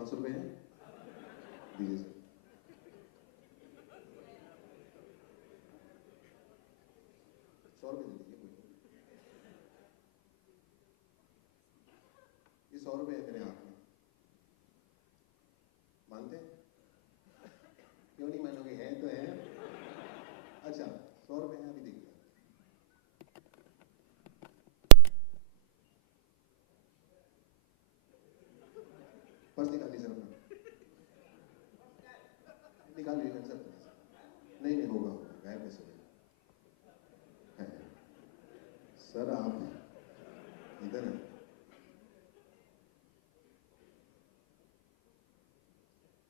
500 रुपये हैं, दीजिए सर। ₹100 दे दीजिए कोई। ये ₹100 है मेरे हाथ में, मानते हैं? क्यों नहीं मानोगे? है तो है। अच्छा ₹100 है, अभी देखिए। पर्स निकाल लीजिए अपना, निकाल लीजिए सर। नहीं नहीं होगा, गायब कैसे होगा? सर आप इधर हैं।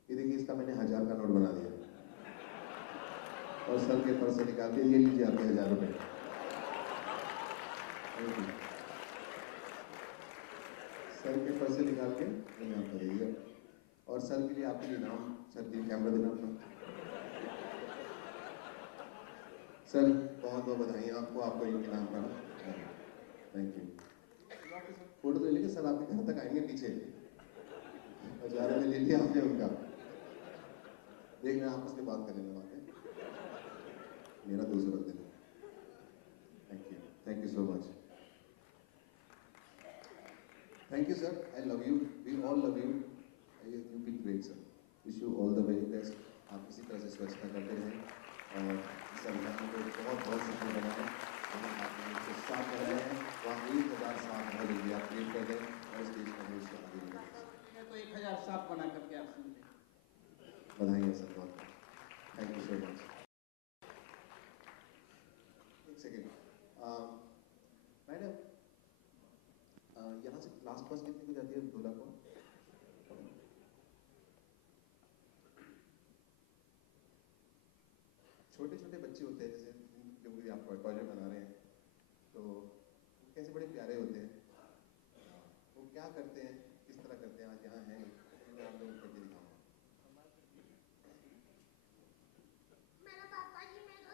ये देखिए, इसका मैंने 1000 का नोट बना दिया और सर के पर्स से निकाल के ये लीजिए आपके 1000 रुपये। सर के पर्स से निकाल के मैंने आपको दे दिया। और सर के लिए आपके लिए नाम, सर के लिए कैमरा देना अपना। सर बहुत बहुत बधाई आपको, आपको इनके नाम पर। Thank you. फोटो तो ले लेंगे सर, आपके घर तक आएंगे पीछे। 1000 रुपये ले लिया आपने उनका। देखना आपस में बात कर लेना वहाँ पे, मेरा 200 रख देना। Thank you so much. Thank you sir, I love you, we all love you, you be great sir, wish you all the very best. आप इसी तरह से स्वच्छता करते रहें और इस अभियान को बहुत बहुत सफल बनाएं। वहाँ आप से स्टार्ट कर रहे हैं, वहाँ 1000 साफ भर लीजिए, आप क्रिएट कर दें और इस देश का भविष्य आगे बढ़े। तो 1000 साफ बना करके आप सुन लें। बधाई है सर, बहुत थैंक यू सो मच। एक सेकेंड मैडम, यहाँ से लास्ट बस कितने को जाती है? 2 लाख को? छोटे छोटे बच्चे होते हैं, जैसे जो भी आप टॉयलेट बना रहे हैं, तो कैसे बड़े प्यारे होते हैं, वो क्या करते हैं, किस तरह करते हैं, आज यहाँ हैं, मैं आप लोगों को करके दिखाऊंगा। मेरा पापा जी मेरे को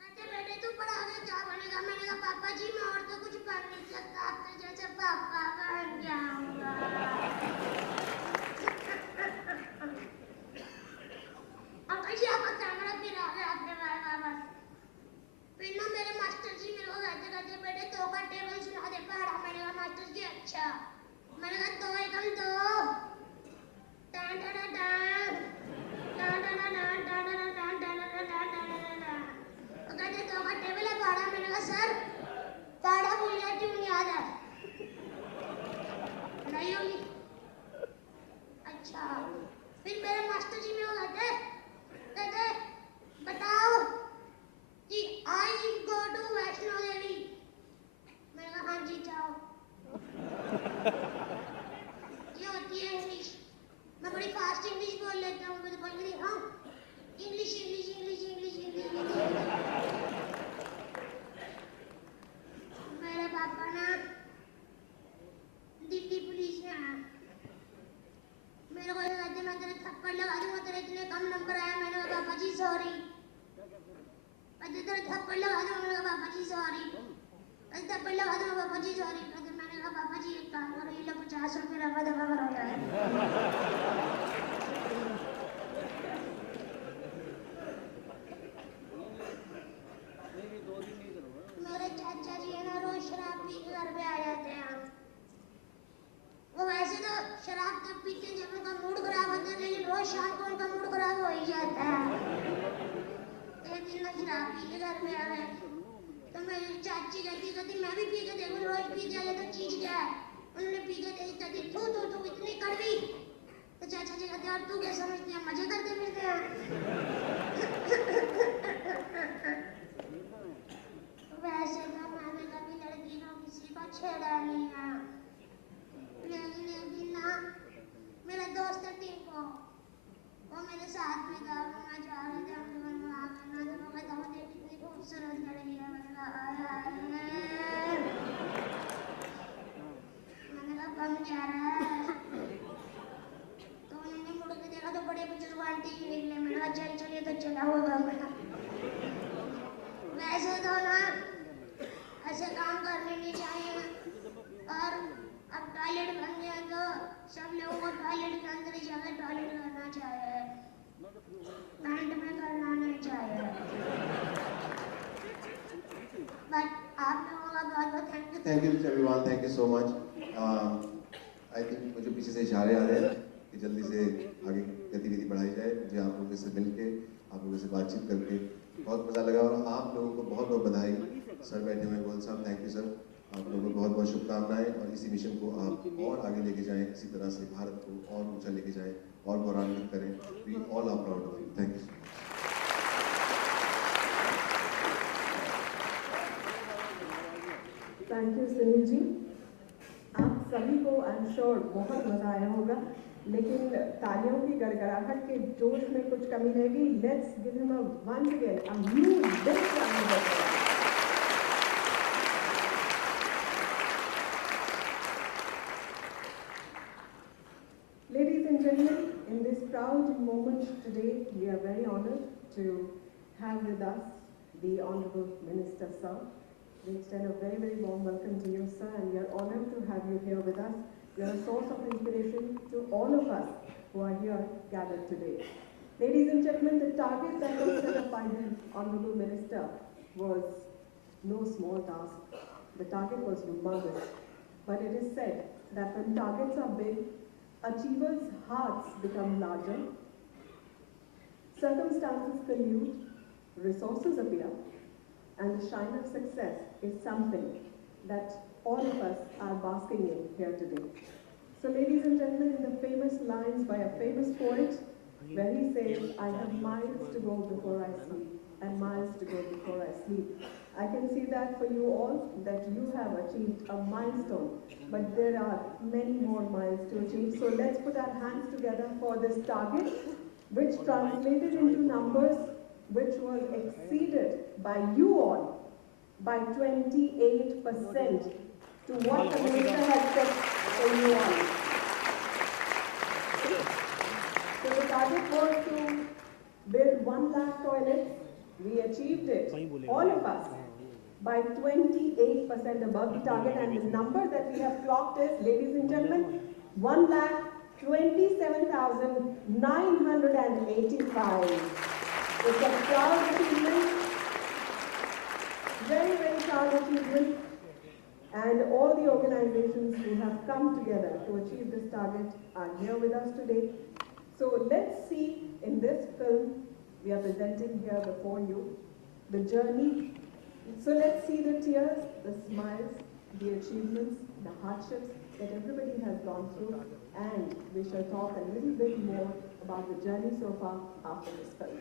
कहते बेटे तू बड़ा हो गया क्या बनेगा? मैंने कहा पापा जी मैं और तो कुछ बन नहीं सकता, आपके जैसे पापा बन जाऊंगा। अंकल जी आपका कैमरा फिर आ गया आपके वापस। फिर ना मेरे मास्टर जी मेरे को कहते बेटे 2 का टेबल सुना दे पढ़ा। मैंने कहा मास्टर जी अच्छा। मैंने कहा 2 एकम 2 टान टान टान टान टान टान टान टान। कहते 2 का टेबल है पढ़ा। मैंने कहा सर पढ़ा भूल गया, क्यों नहीं याद है? नहीं होगी। अच्छा फिर मेरे मास्टर जी मेरे को कहते बताओ कि आई गो टू वैष्णो देवी। मैंने कहा हाँ जी जाओ। ये होती है इंग्लिश। मैं बड़ी फास्ट इंग्लिश बोल लेता हूँ, मुझे बोल रही हाँ English English English English English. मेरे पापा ना दिल्ली पुलिस में आया, मेरे को कहते मैं तेरे थप्पड़ लगा दूंगा, तेरे इतने कम नंबर आया। मैंने कहा पापा जी सॉरी। कहते तेरे थप्पड़ लगा दूंगा। मैंने कहा पापा जी सॉरी। कहते थप्पड़ लगा दूंगा पापा जी सॉरी। कहते मैंने कहा पापा जी एक काम करो, ये लो 50 रुपये रफा दफा करो यार। मेरे चाचा जी है ना रोज शराब पी के घर पे आ जाते हैं। वो वैसे तो शराब तब पीते हैं जब उनका मूड खराब होता है, लेकिन रोज शाम को उनका मूड खराब हो ही जाता है। एक दिन ना शराब पी के घर पे आ गए तो मेरी चाची कहती मैं भी पी के देखूं, रोज पी जाए तो चीज क्या है? उन्होंने पी के देखी, कहती तू इतनी कड़वी। तो चाचा जी कहते और तू क्या समझती है, मजे करते फिरते हैं। वैसे तो मैंने कभी लड़की को किसी को छेड़ा नहीं है, लेकिन एक दिन ना मेरा दोस्त है टिंको, वो मेरे साथ में था। मैं जा रही थी अपने घर में, आ गया ना तो वो कहता वो देख कितनी खूबसूरत लड़की है। मैंने कहा बम जा रहा है। तो उन्होंने मुड़ के देखा तो बड़े बुजुर्ग आंटी निकले। मैंने कहा चल चलिए तो चला। वो Thank you everyone, thank you so much. I think मुझे पीछे से इशारे आ रहे हैं कि जल्दी से आगे गतिविधि बढ़ाई जाए। मुझे आप लोगों से मिलके, आप लोगों से बातचीत करके बहुत मज़ा लगा और आप लोगों को बहुत बहुत बधाई। सर बैठे हुए गोयल साहब, थैंक यू सर। आप लोगों को बहुत बहुत शुभकामनाएं और इसी मिशन को आप और आगे लेके जाएं, इसी तरह से भारत को और ऊंचा लेके जाएं और गौरवान्वित करें। We all are proud of you. Thank you. Thank you Sunil ji. आप सभी को आई एम श्योर बहुत मजा आया होगा, लेकिन तालियों की गड़गड़ाहट के जोश में कुछ कमी रहेगी। Let's give him once again a huge big round of applause. Ladies and gentlemen, in this proud moment today, we are very honored to have with us the Honorable Minister, sir. We extend a very, very warm welcome to you, sir, and we are honored to have you here with us. You are a source of inspiration to all of us who are here gathered today. Ladies and gentlemen, the target that was set up by the Honorable Minister was no small task. The target was humongous. But it is said that when targets are big, achievers' hearts become larger, circumstances collude, resources appear, and the shine of success is something that all of us are basking in here today. So ladies and gentlemen, in the famous lines by a famous poet, where he says, I have miles to go before I sleep, and miles to go before I sleep. I can see that for you all, that you have achieved a milestone, but there are many more miles to achieve. So let's put our hands together for this target, which translated into numbers which was exceeded by you all by 28% to what the minister has set for you all. So the target was to build 1 lakh toilets. We achieved it, all of us, by 28% above the target, and the number that we have clocked is, ladies and gentlemen, 1,27,985. It's a proud achievement, very, very proud achievement, and all the organizations who have come together to achieve this target are here with us today. So let's see in this film we are presenting here before you the journey. So let's see the tears, the smiles, the achievements, the hardships that everybody has gone through, and we shall talk a little bit more about the journey so far after this film.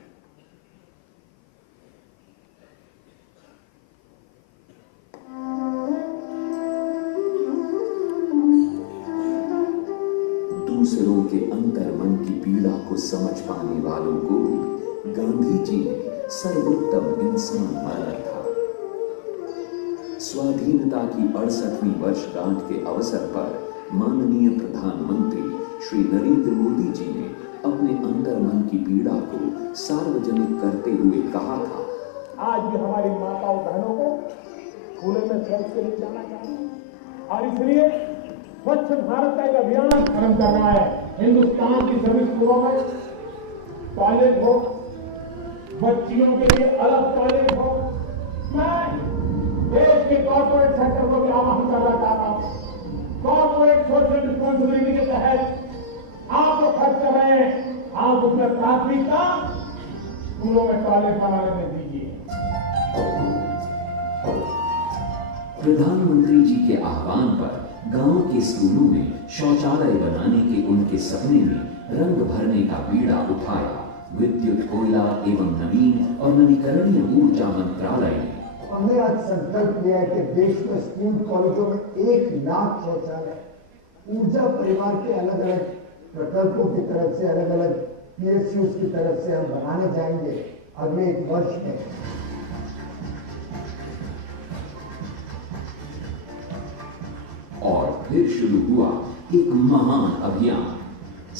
दूसरों के अंतर मन की पीड़ा को समझ पाने वालों को गांधी जी ने सर्वोत्तम इंसान माना था। स्वाधीनता की 68वीं वर्षगांठ के अवसर पर माननीय प्रधानमंत्री श्री नरेंद्र मोदी जी ने अपने अंतर मन की पीड़ा को सार्वजनिक करते हुए कहा था, आज भी हमारी माताओं बहनों को खुले में शौच के लिए जाना चाहिए, और इसलिए स्वच्छ भारत का एक अभियान आरंभ कर रहा है। हिंदुस्तान की सभी स्कूलों में टॉयलेट हो, बच्चियों के लिए अलग टॉयलेट हो। मैं देश के कॉर्पोरेट सेक्टर को भी आह्वान करना चाहता हूँ, कॉर्पोरेट सोशल रिस्पॉन्सिबिलिटी के तहत आप जो खर्च कर रहे हैं, आप उसमें प्राथमिकता स्कूलों में टॉयलेट बनाने में दीजिए। प्रधानमंत्री जी के आह्वान पर गांव के स्कूलों में शौचालय बनाने के उनके सपने में रंग भरने का बीड़ा उठाया विद्युत, कोयला एवं नवीन और नवीकरणीय ऊर्जा मंत्रालय ने। हमने आज संकल्प लिया है कि देश में स्कूल कॉलेजों में 1 लाख शौचालय ऊर्जा परिवार के अलग अलग प्रकल्पों की तरफ से, अलग अलग PSUs की तरफ से हम बनाने जाएंगे अगले 1 वर्ष में। और फिर शुरू हुआ एक महान अभियान।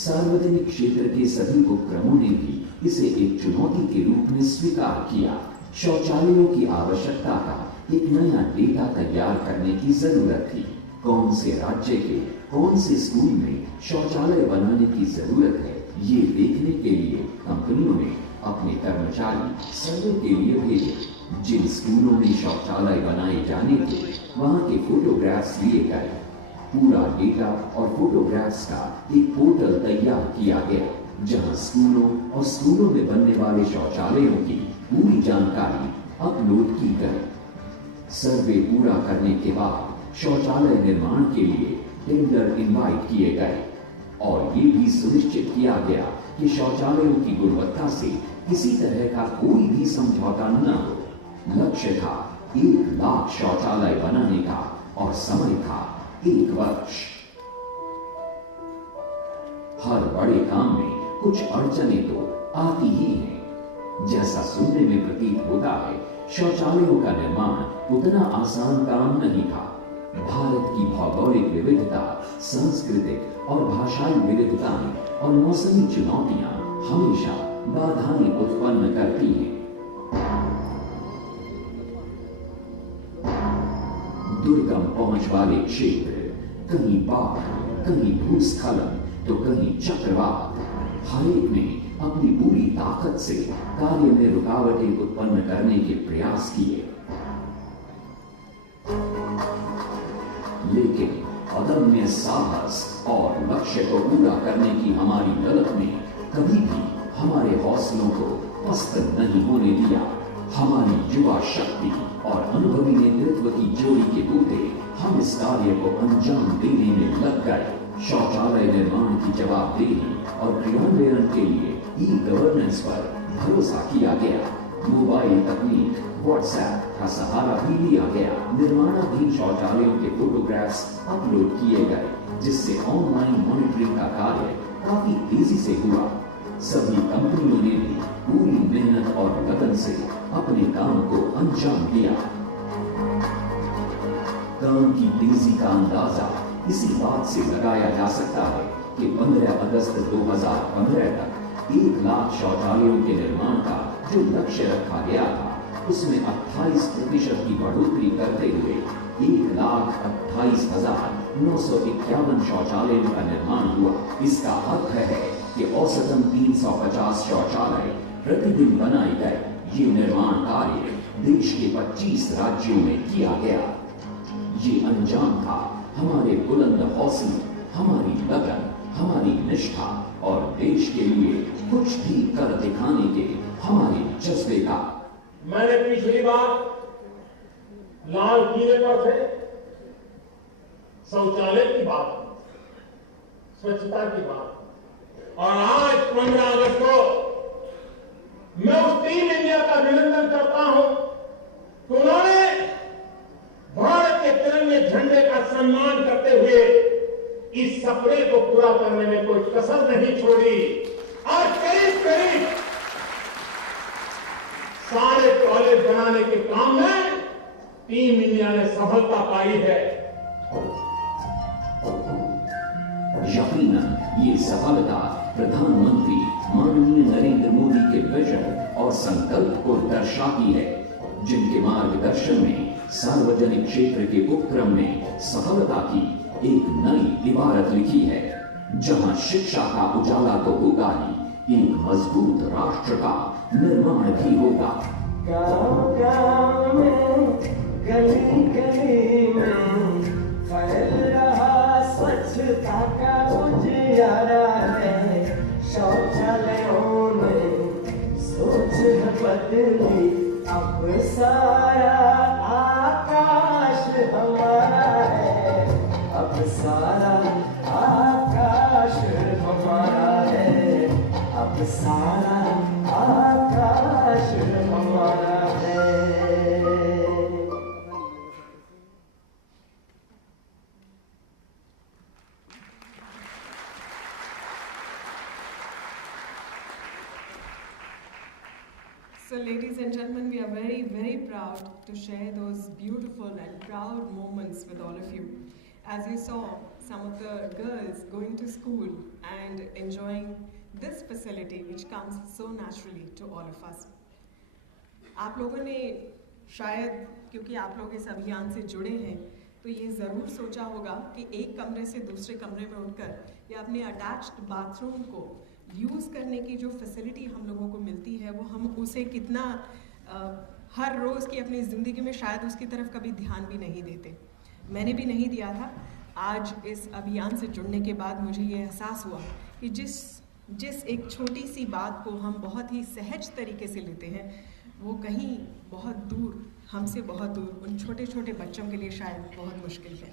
सार्वजनिक क्षेत्र के सभी उपक्रमों ने भी इसे एक चुनौती के रूप में स्वीकार किया। शौचालयों की आवश्यकता का एक नया डेटा तैयार करने की जरूरत थी। कौन से राज्य के कौन से स्कूल में शौचालय बनाने की जरूरत है, ये देखने के लिए कंपनियों ने अपने कर्मचारी सर्वे के लिए भेजे। जिन स्कूलों में शौचालय बनाए जाने थे वहां के फोटोग्राफ्स लिए गए। पूरा डेटा और फोटोग्राफ्स का एक पोर्टल तैयार किया गया जहां स्कूलों और स्कूलों में बनने वाले शौचालयों की पूरी जानकारी अपलोड की गई। सर्वे पूरा करने के बाद शौचालय निर्माण के लिए टेंडर इनवाइट किए गए और ये भी सुनिश्चित किया गया कि शौचालयों की गुणवत्ता से किसी तरह का कोई भी समझौता न हो। लक्ष्य था 1 लाख शौचालय बनाने का और समय था 1 वर्ष। हर बड़े काम में कुछ अड़चनें तो आती ही हैं। जैसा सुनने में प्रतीत होता है, शौचालयों का निर्माण उतना आसान काम नहीं था। भारत की भौगोलिक विविधता, सांस्कृतिक और भाषाई विविधताएं और मौसमी चुनौतियां हमेशा बाधाएं उत्पन्न करती हैं। दुर्गम पहुंच वाले क्षेत्र, कहीं बाढ़, कहीं भूस्खलन तो कहीं चक्रवात, हर एक ने अपनी पूरी ताकत से कार्य में रुकावटें उत्पन्न करने के प्रयास किए। लेकिन अदम्य साहस और लक्ष्य को पूरा करने की हमारी ललक ने कभी भी हमारे हौसलों को पस्त नहीं होने दिया। हमारी युवा शक्ति और अनुभवी नेतृत्व की जोड़ी के बूते हम इस कार्य को अंजाम देने में लग गए। शौचालय निर्माण की जवाबदेही और क्रियान्वयन के लिए ई-गवर्नेंस पर भरोसा किया गया। मोबाइल तकनीक, व्हाट्सएप का सहारा भी लिया गया। निर्माणाधीन शौचालयों के फोटोग्राफ्स अपलोड किए गए, जिससे ऑनलाइन मॉनिटरिंग का कार्य काफी तेजी से हुआ। सभी कंपनियों ने भी पूरी मेहनत और लगन से अपने काम को अंजाम दिया। काम की तेजी का अंदाजा इसी बात से लगाया जा सकता है कि 15 अगस्त 2015 तक 1 लाख शौचालयों के निर्माण का जो लक्ष्य रखा गया था, उसमें 28% की बढ़ोतरी करते हुए 1,28,951 शौचालयों का निर्माण हुआ। इसका अर्थ है कि औसतन 350 शौचालय प्रतिदिन बनाए गए। ये निर्माण कार्य देश के 25 राज्यों में किया गया। ये अंजाम था हमारे बुलंद हौसले, हमारी लगन, हमारी निष्ठा और देश के लिए कुछ भी कर दिखाने के हमारे जज्बे का। मैंने पिछली बार लाल किले पर से शौचालय की बात, स्वच्छता की बात, और आज 15 अगस्त को मैं उस टीम इंडिया का अभिनंदन करता हूं कि उन्होंने भारत के तिरंगे झंडे का सम्मान करते हुए इस सपने को पूरा करने में कोई कसर नहीं छोड़ी और करीब करीब सारे टॉयलेट बनाने के काम में टीम इंडिया ने सफलता पाई है। यकीनन ये सफलता प्रधानमंत्री माननीय नरेंद्र मोदी के विजन और संकल्प को दर्शाती है, जिनके मार्गदर्शन में सार्वजनिक क्षेत्र के उपक्रम ने सफलता की एक नई इबारत लिखी है, जहां शिक्षा का उजाला तो होगा ही, एक मजबूत राष्ट्र का निर्माण भी होगा। गाँव-गाँव में, गली-गली में फैल रहा स्वच्छता का उजियारा है। शौचालयों ने सोच बदली, अब सारा आकाश हमारा है। अब सारा आकाश हमारा है। अब सारा आकाश हमारा है। So ladies and gentlemen, we are very, very proud to share those beautiful and proud moments with all of you. As you saw, some of the girls going to school and enjoying this facility which comes so naturally to all of us. आप लोगों ने शायद, क्योंकि आप लोग इस अभियान से जुड़े हैं, तो ये ज़रूर सोचा होगा कि एक कमरे से दूसरे कमरे में उठकर या अपने अटैच्ड बाथरूम को यूज़ करने की जो फैसिलिटी हम लोगों को मिलती है, वो हम उसे कितना हर रोज़ की अपनी ज़िंदगी में शायद उसकी तरफ कभी ध्यान भी नहीं देते। मैंने भी नहीं दिया था। आज इस अभियान से जुड़ने के बाद मुझे ये एहसास हुआ कि जिस एक छोटी सी बात को हम बहुत ही सहज तरीके से लेते हैं, वो कहीं बहुत दूर, हमसे बहुत दूर, उन छोटे छोटे बच्चों के लिए शायद बहुत मुश्किल है।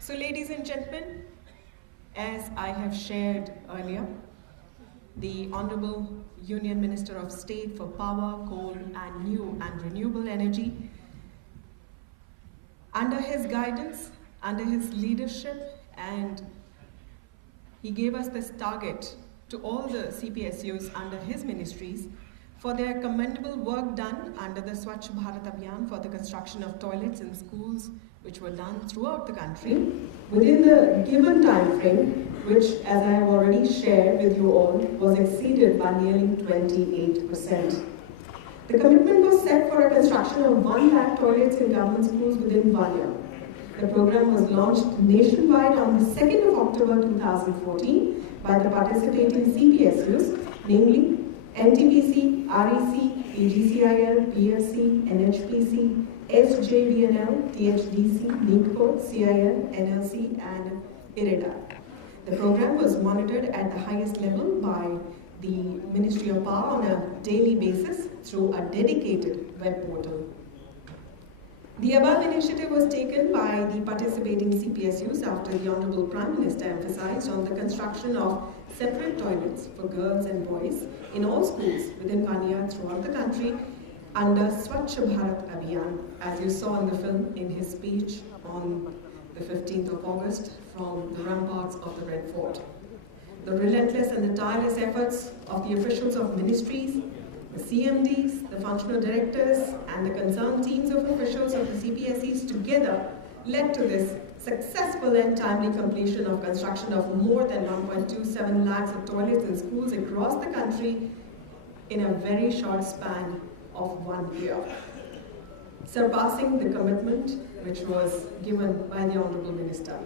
So ladies and gentlemen, as I have shared earlier, the Honorable Union Minister of State for Power, Coal and New and Renewable Energy, under his guidance, under his leadership, and he gave us this target to all the CPSUs under his ministries for their commendable work done under the Swachh Bharat Abhiyan for the construction of toilets in schools, which were done throughout the country within the given time frame, which, as I have already shared with you all, was exceeded by nearly 28%. The commitment was set for a construction of 1 lakh toilets in government schools within 1 year. The program was launched nationwide on the 2nd of October 2014 by the participating CPSUs, namely NTPC, REC, PGCIL, PFC, NHPC, SJVNL, THDC, NICO, CIL, NLC, and IREDA. The program was monitored at the highest level by the Ministry of Power on a daily basis through a dedicated web portal. The above initiative was taken by the participating CPSUs after the Honorable Prime Minister emphasized on the construction of separate toilets for girls and boys in all schools within 1 year throughout the country under Swachh Bharat Abhiyan, as you saw in the film in his speech on the 15th of August from the ramparts of the Red Fort. The relentless and the tireless efforts of the officials of ministries, the CMDs, the functional directors, and the concerned teams of officials of the CPSEs together led to this successful and timely completion of construction of more than 1.27 lakhs of toilets in schools across the country in a very short span of 1 year, surpassing the commitment which was given by the Honorable Minister.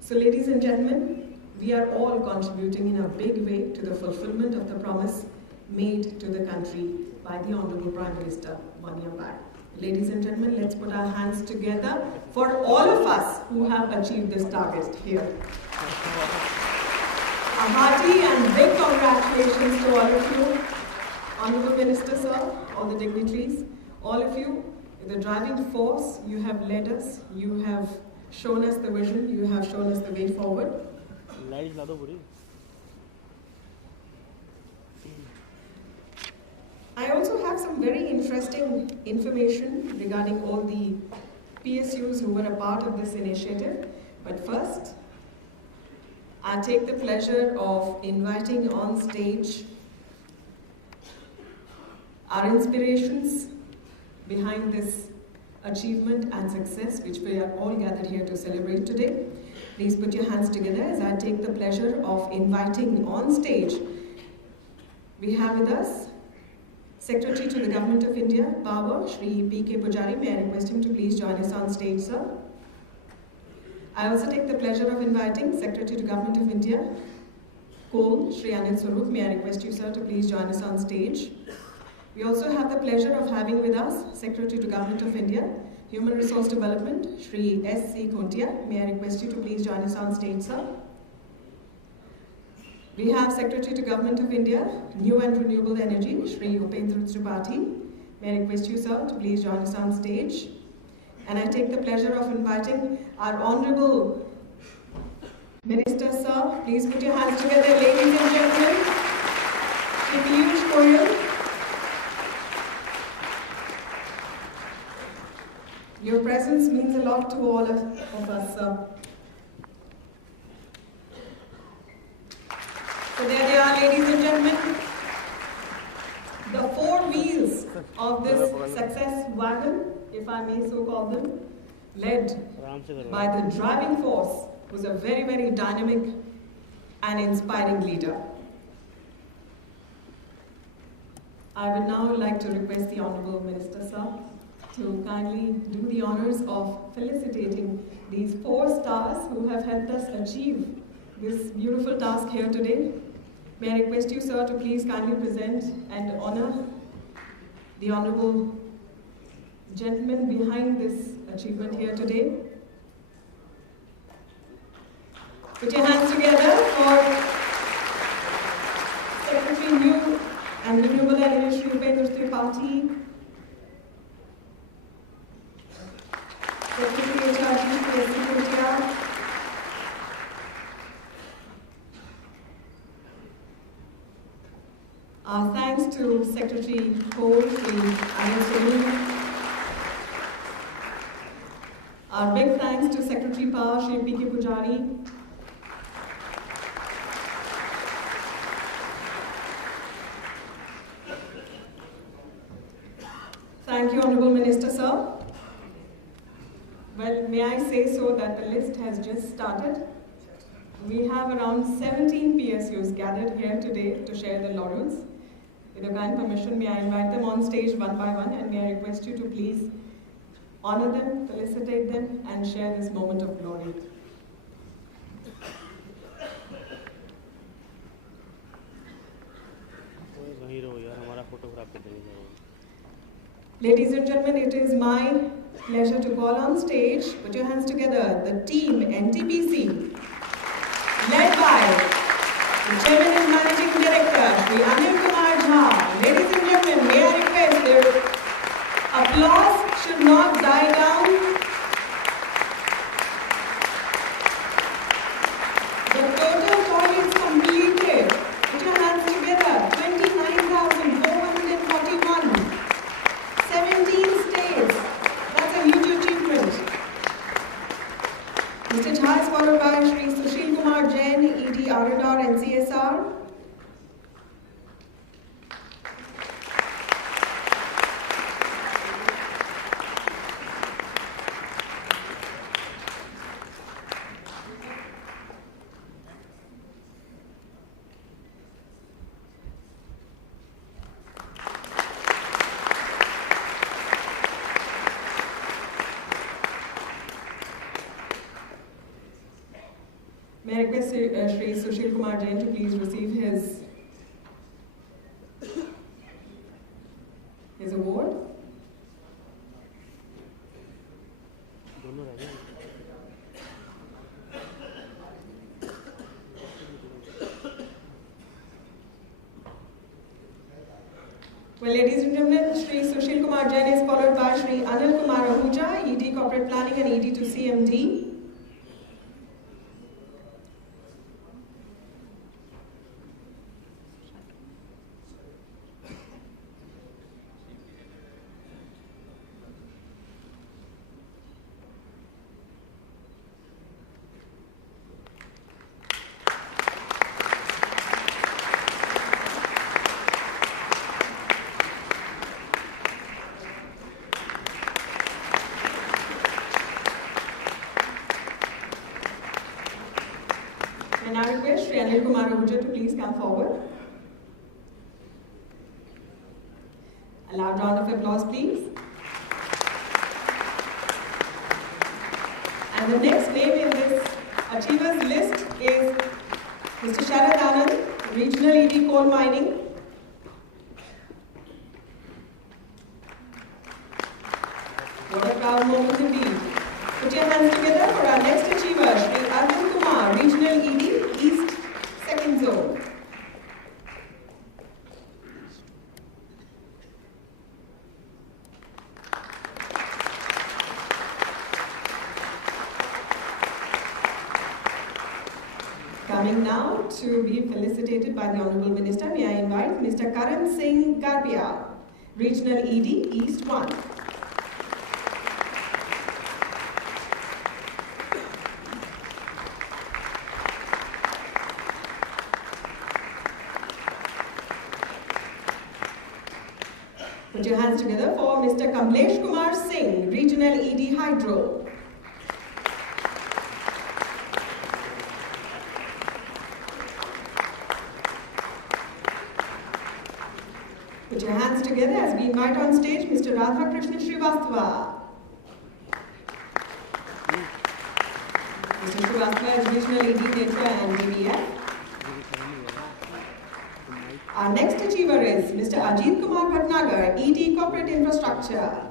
So ladies and gentlemen, we are all contributing in a big way to the fulfillment of the promise made to the country by the Honorable Prime Minister 1 year back. Ladies and gentlemen, let's put our hands together for all of us who have achieved this target here. A hearty and big congratulations to all of you, Honorable Minister Sir, all the dignitaries, all of you, the driving force. You have led us, you have shown us the vision, you have shown us the way forward. I also have some very interesting information regarding all the PSUs who were a part of this initiative. But first, I take the pleasure of inviting on stage our inspirations behind this achievement and success which we are all gathered here to celebrate today. Please put your hands together as I take the pleasure of inviting on stage. We have with us Secretary to the Government of India, Power, Shri P.K. Pujari. May I request him to please join us on stage, sir. I also take the pleasure of inviting Secretary to Government of India, Coal, Shri Anil Swarup. May I request you, sir, to please join us on stage. We also have the pleasure of having with us Secretary to Government of India, Human Resource Development, Shri S.C. Khuntia. May I request you to please join us on stage, sir. We have Secretary to Government of India, New and Renewable Energy, Shri Upendra Tripathi. May I request you, sir, to please join us on stage. And I take the pleasure of inviting our Honorable Minister, sir. Please put your hands together, ladies and gentlemen. Shri Piyush Goyal. Your presence means a lot to all of us, sir. So there they are, ladies and gentlemen. The four wheels of this success wagon, if I may so call them, led by the driving force, who's a very, very dynamic and inspiring leader. I would now like to request the Honorable Minister, sir, to kindly do the honors of felicitating these 4 stars who have helped us achieve this beautiful task here today. May I request you, sir, to please kindly present and honor the honorable gentleman behind this achievement here today. Put your hands together for Secretary New and Renewable Energy Shri Upendra Tripathi, Secretary HRD Shri S.C. Kotia, our thanks to Secretary Coal Shri Anil Soni. Our big thanks to Secretary Power Shri P.K. Pujari. Thank you, Honorable Minister, sir. Well, may I say so that the list has just started. We have around 17 PSUs gathered here today to share the laurels. With your kind permission, may I invite them on stage one by one, and may I request you to please honor them, felicitate them, and share this moment of glory. Ladies and gentlemen, it is my pleasure to call on stage, put your hands together, the team NTPC, led by the Chairman and Managing Director, Shri Anil Kumar Jha. Ladies and gentlemen, may I request their applause should not die down. The total toilets completed. Put your hands together. 29,441. 17 states. That's a huge achievement. Mr. Jha is followed by Shri Sushil Kumar Jain, ED R&R and CSR. May I request Shri Sushil Kumar Jain to please receive his award. Well, ladies and gentlemen, Shri Sushil Kumar Jain is followed by Shri Anil Kumar Ahuja, ED Corporate Planning and ED to CMD. And I request Shri Anil Kumar Ahuja to please come forward. A loud round of applause, please. And the next name in this achievers list is Mr. Sharad Anand, Regional ED Coal Mining. What a proud moment indeed. Put your hands together for our next achiever, Shri Arvind Kumar, Regional ED, East 2nd Zone. Coming now to be felicitated by the Honorable Minister, may I invite Mr. Karan Singh Garbia, Regional ED, East 1. Put your hands together for Mr. Kamlesh Kumar Singh, Regional ED Hydro. Put your hands together as we invite on stage Mr. Radha Krishna Srivastava. Mr. Srivastava is Regional ED Netra and DBF. Our next achiever is Mr. Ajit Kumar Bhatnagar, ED Corporate Infrastructure.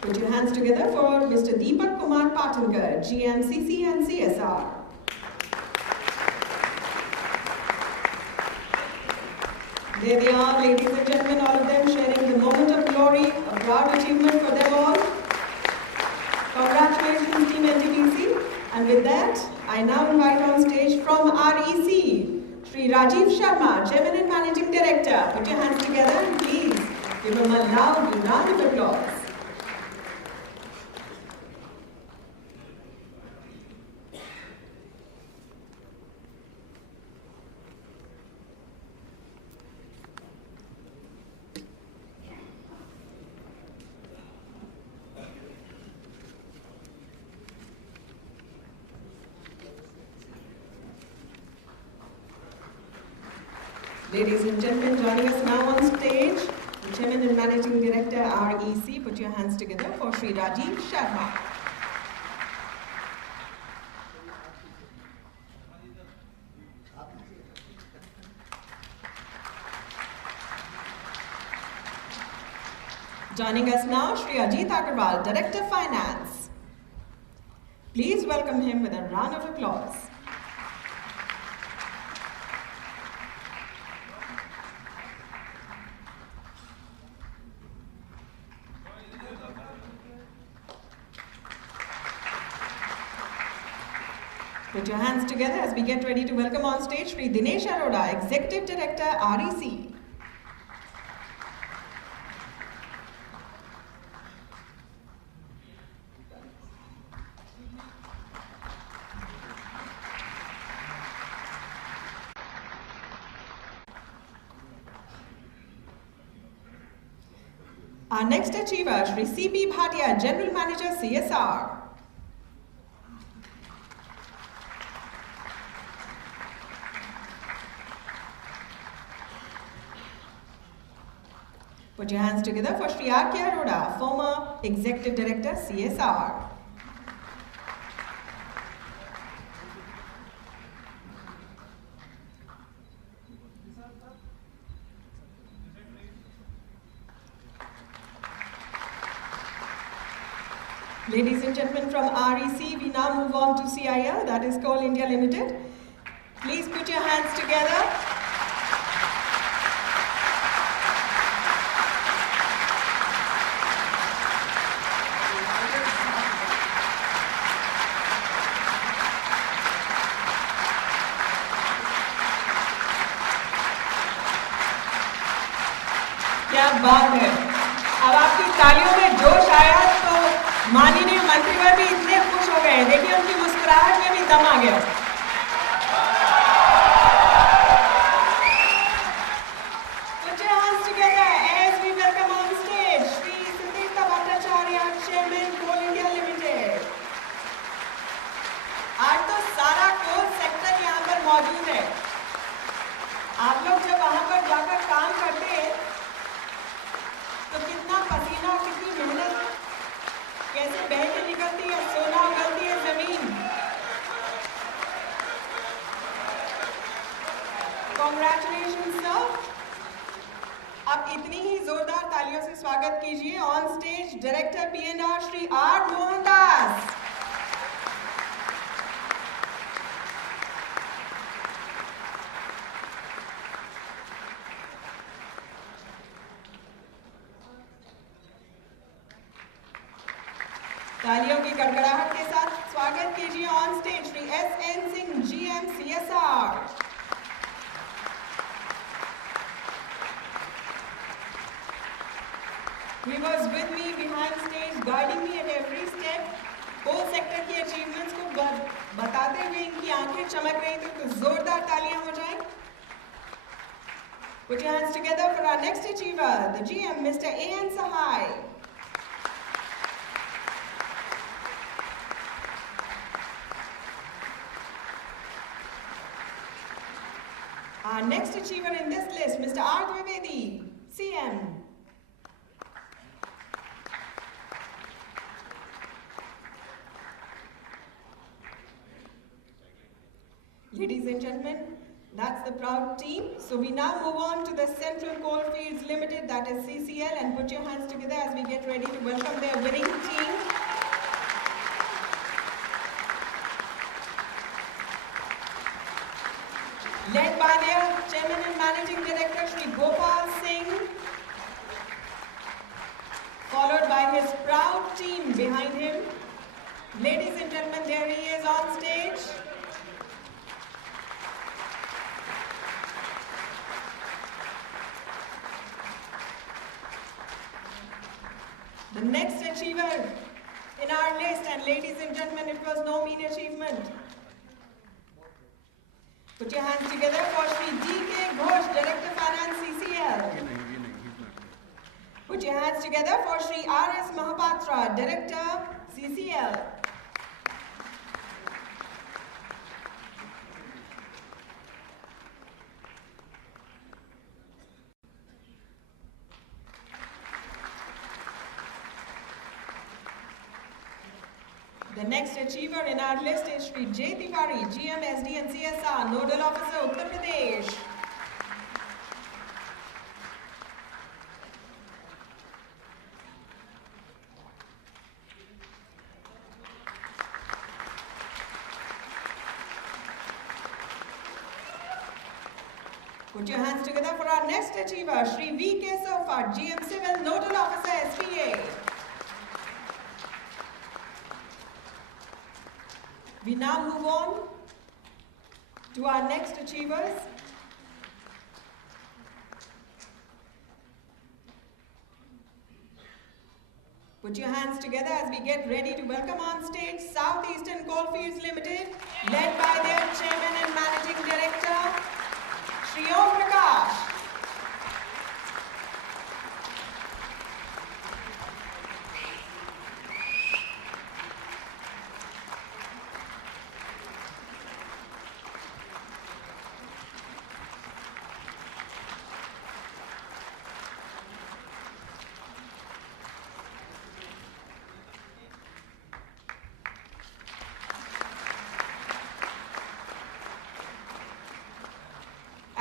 Put your hands together for Mr. Deepak Kumar Patankar, GMCC and CSR. There they are, ladies and gentlemen, all of them sharing the moment of glory, a proud achievement for them all. Congratulations, Team NTPC. And with that, I now invite on stage from REC, Shri Rajiv Sharma, Chairman and Managing Director. Put your hands together and please give him a loud round of applause. Ladies and gentlemen, joining us now on stage, the Chairman and Managing Director, REC. Put your hands together for Shri Rajiv Sharma. Joining us now, Shri Ajit Agarwal, Director Finance. Please welcome him with a round of applause. Put your hands together as we get ready to welcome on stage Shri Dinesh Arora, Executive Director, REC. Our next achiever, Shri C.P. Bhatia, General Manager, CSR. Put your hands together for Shri R.K. Arora, former Executive Director, CSR. Ladies and gentlemen, from REC, we now move on to CIL, that is Coal India Limited. Please put your hands together. क्या बात है, अब आपकी तालियों में जोश आया तो माननीय मंत्रीवर भी इतने खुश हो गए, देखिए उनकी मुस्कुराहट में भी दम आ गया। Put your hands together as we welcome on stage Shri Sindhita Bhattacharya, Chairman, Coal India Limited. आज तो सारा कोल सेक्टर यहाँ पर मौजूद है। आप लोग जब वहाँ पर जाकर काम करते हैं तो कितना पसीना, कितनी मेहनत, कैसे बह के निकलती है, सोना उगलती है जमीन। Congratulations sir। अब इतनी ही जोरदार तालियों से स्वागत कीजिए on stage director P&R Shri R Mohandas. तालियों की गड़गड़ाहट के साथ स्वागत कीजिए on stage Shri S.N. Singh, GM, CSR। He was with me behind stage, guiding me at every step. Coal sector की अचीवमेंट्स को बताते हुए इनकी आंखें चमक रही थी, तो जोरदार तालियां हो जाएं। Put your hands together for our next achiever, the GM, Mr. A.N. Sahai. Our next achiever in this list, Mr. R. Dwivedi, CM. Ladies and gentlemen, that's the proud team. So we now move on to the Central Coalfields Limited, that is CCL, and put your hands together as we get ready to welcome their winning team. Led by their Chairman and Managing Director, Shri Gopal Singh, followed by his proud team behind him. Ladies and gentlemen, there he is on stage. The next achiever in our list, and ladies and gentlemen, it was no mean achievement. Put your hands together for Shri D.K. Ghosh, Director Finance CCL. Put your hands together for Shri R.S. Mahapatra, Director CCL. The next achiever in our list is Shri J. Tiwari, GM, SD and CSR, Nodal Officer, Uttar Pradesh. Put your hands together for our next achiever, Shri V.K. Sofat, GM Civil, Nodal Officer, SPA. We now move on to our next achievers. Put your hands together as we get ready to welcome on stage Southeastern Coalfields Limited, led by their Chairman and Managing Director, Shri Om Prakash.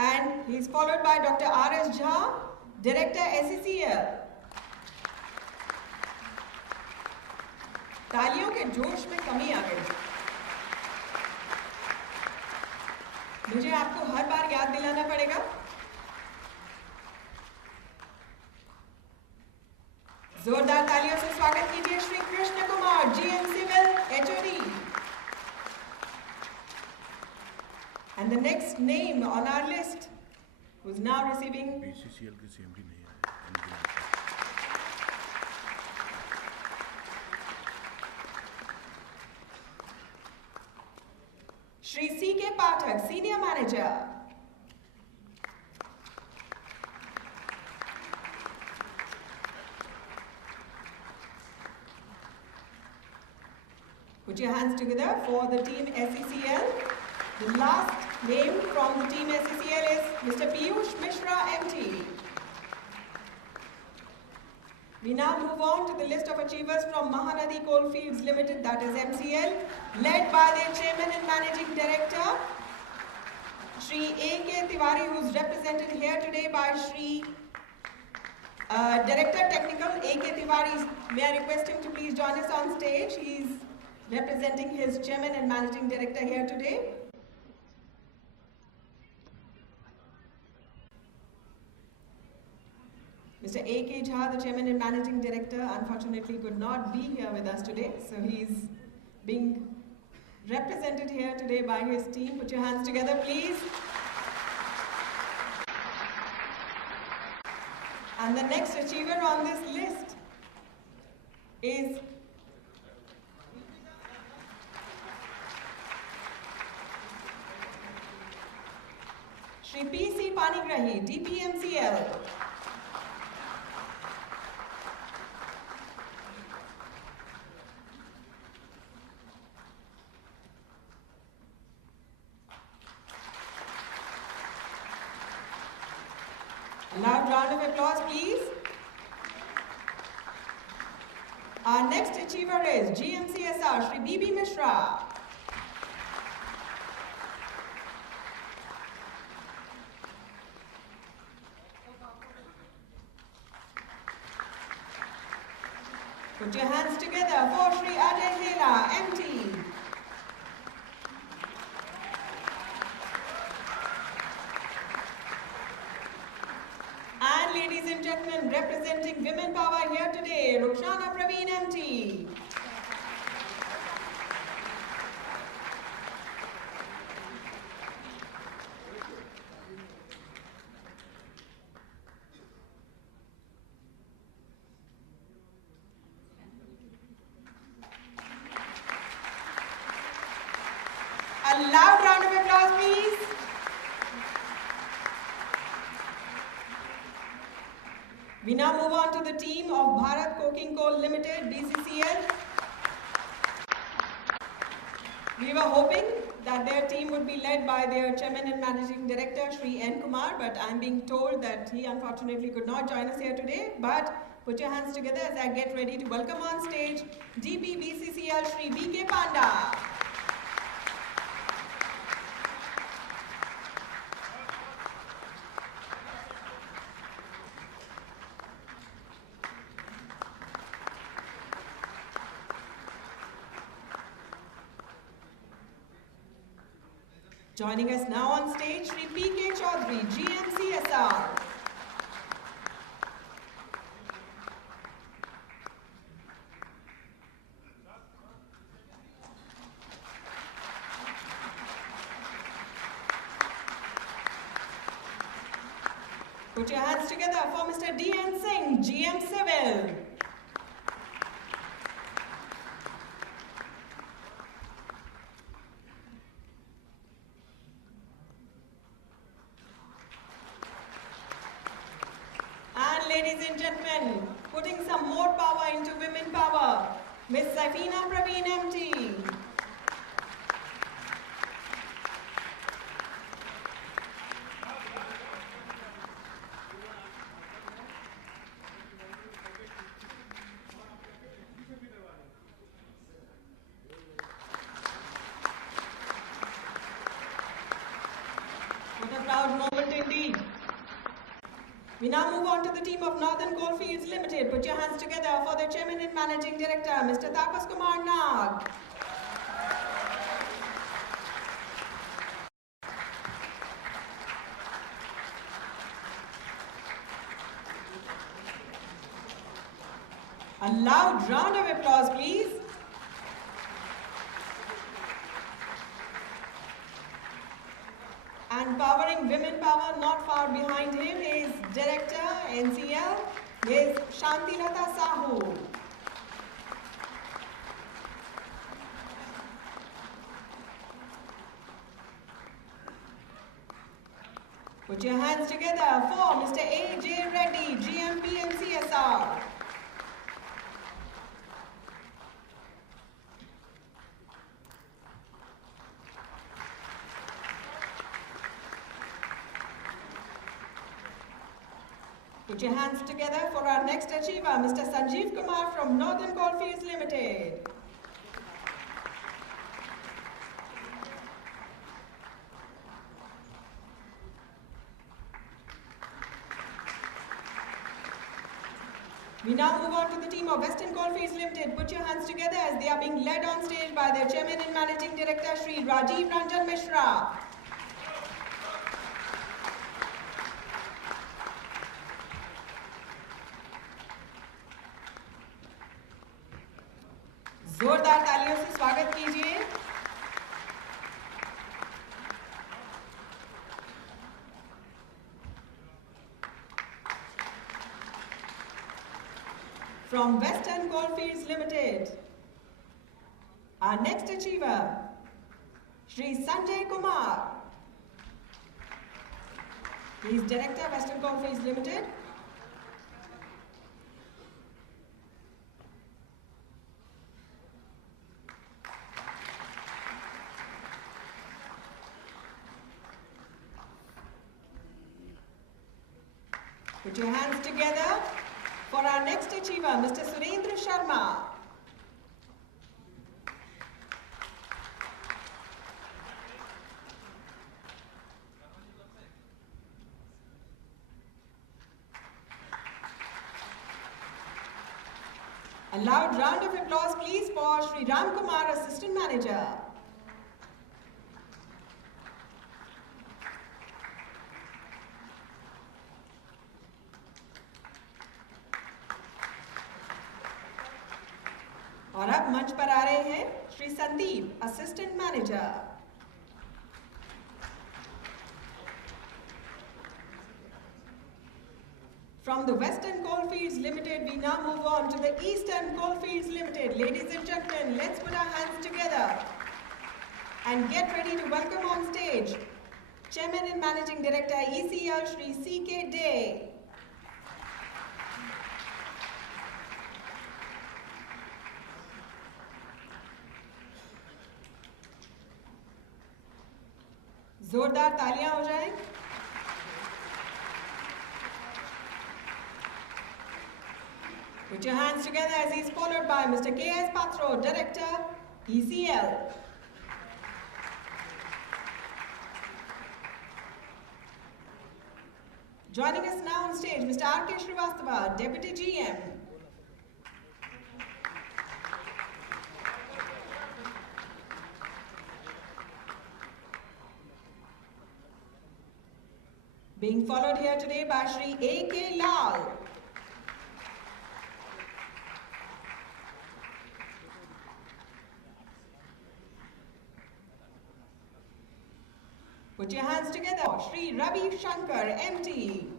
And he's followed by Dr. R.S. Jha, Director SECL. तालियों के जोश में कमी आ गई। मुझे आपको हर बार याद दिलाना पड़ेगा। जोरदार तालियों से स्वागत कीजिए Shri Krishna Kumar, GM Civil, HOD. And the next name on our list, who's now receiving BCCL के CMD नहीं आए। Shri C.K. Pathak, Senior Manager. Put your hands together for the team SECL. The last name from the team SECL is Mr. Piyush Mishra, MT. We now move on to the list of achievers from Mahanadi Coalfields Limited, that is MCL, led by their Chairman and Managing Director, Shri A.K. Tiwari, who's represented here today by Shri Director Technical A.K. Tiwari. May I request him to please join us on stage? He's representing his Chairman and Managing Director here today. Mr. A.K. Jha, the Chairman and Managing Director, unfortunately could not be here with us today, so he's being represented here today by his team. Put your hands together, please. And the next achiever on this list is Shri P.C. Panigrahi, DPMCL. A loud round of applause, please. Our next achiever is GMCSR, Shri B.B. Mishra. Put your hands together for Shri Ajay Hela, MT. And ladies and gentlemen, representing Women Power here today, Rukhsana Praveen, MT. A loud round of applause, please. We now move on to the team of Bharat Coking Coal Limited, BCCL. We were hoping that their team would be led by their Chairman and Managing Director, Shri N. Kumar, but I'm being told that he unfortunately could not join us here today. But put your hands together as I get ready to welcome on stage DP BCCL, Shri B.K. Panda. Joining us now on stage, Shri P.K. Chaudhary, GMCSR. Put your hands together for Mr. D.N. Singh, GM Civil. Ladies and gentlemen, putting some more power into women power, Miss Saifina Praveen, MT. What a proud moment indeed. We now move on to the team of Northern Coalfields Limited. Put your hands together for their Chairman and Managing Director, Mr. Tapas Kumar Nag. A loud round of applause, please. And powering women power, not far behind him, is Director NCL, Ms. Shantilata Sahu. Put your hands together for Mr. A.J. Reddy, GMP and CSR. Put your hands together for our next achiever, Mr. Sanjeev Kumar from Northern Coalfields Limited. We now move on to the team of Western Coalfields Limited. Put your hands together as they are being led on stage by their Chairman and Managing Director, Shri Rajiv Ranjan Mishra. जोरदार तालियों से स्वागत कीजिए। From Western Coalfields Limited, our next achiever, Shri Sanjay Kumar. He is Director, Western Coalfields Limited. Put your hands together for our next achiever, Mr. Surendra Sharma. A A loud round of applause please for Shri Ram Kumar, Assistant Manager. और अब मंच पर आ रहे हैं Shri Sandeep, assistant manager. From the Western Coalfields Limited, we now move on to the Eastern Coalfields Limited. Ladies and gentlemen, let's put our hands together and get ready to welcome on stage Chairman and Managing Director ECL Shri C.K. Day. जोरदार तालियां हो जाएं. Put your hands together as he's followed by Mr. K.S. Patro, Director, ECL. Joining us now on stage, Mr. R.K. Srivastava, Deputy GM. Being followed here today by Shri A.K. Lal. Put your hands together, Shri Ravi Shankar, MT.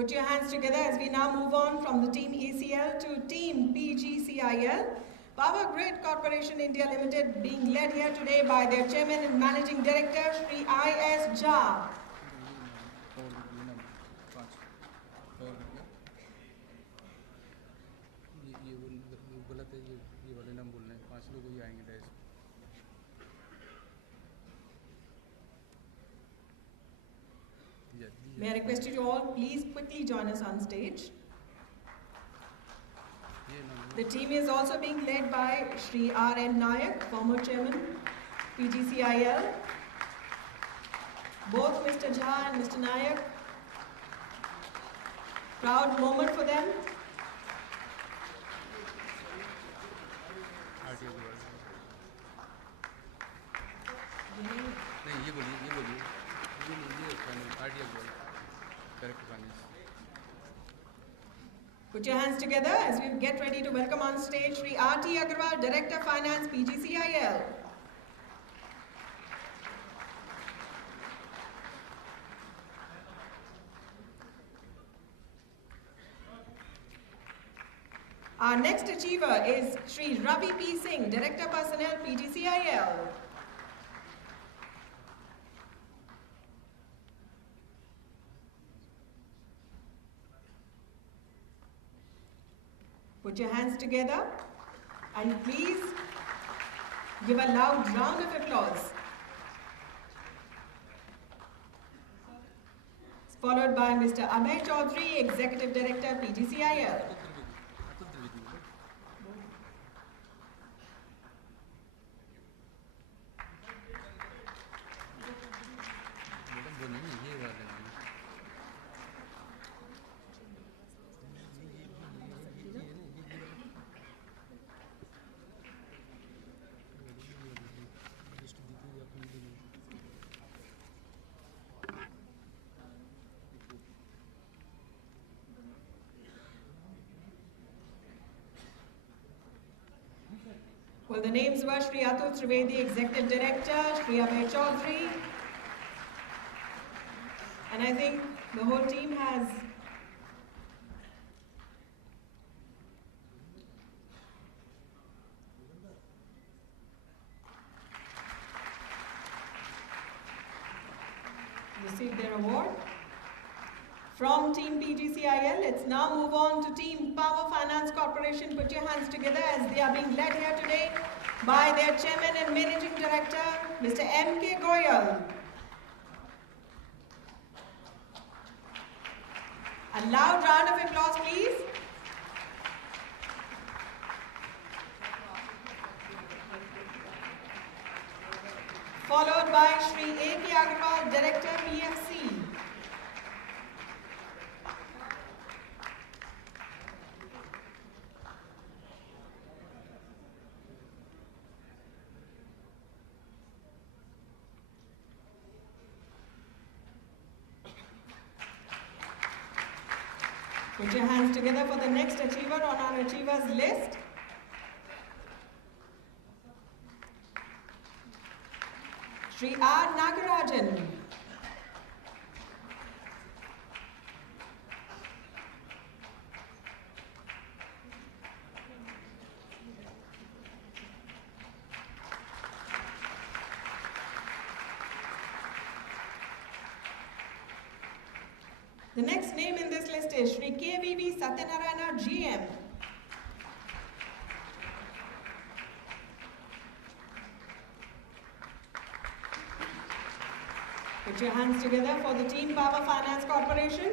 Put your hands together as we now move on from the team ECL to team PGCIL. Power Grid Corporation India Limited being led here today by their chairman and managing director Shri I.S. Jha. May I request you to all please quickly join us on stage. The team is also being led by Shri R.N. Nayak, former chairman, PGCIL. Both Mr. Jha and Mr. Nayak. Proud moment for them. Put your hands together as we get ready to welcome on stage Shri R.T. Agarwal, Director Finance, PGCIL. Our next achiever is Shri Ravi P. Singh, Director Personnel, PGCIL. Put your hands together and please give a loud round of applause. Followed by Mr. Abhay Chaudhary, Executive Director, PGCIL. For the names were Shri Atul Trivedi, Executive Director, Shri Abhay Chaudhary, and I think the whole team has received their award. From Team PGCIL, let's now move on to Team Power Finance Corporation. Put your hands together as they are being led here today by their Chairman and Managing Director, Mr. M.K. Goyal. A loud round of applause, please. Followed by Shri A.K. Agarwal, Director, PFC. Put your hands together for the next achiever on our achievers list. Shri R. Nagarajan. The next name in this list is Shri KVV Satyanarayana GM. Put your hands together for the Team Power Finance Corporation.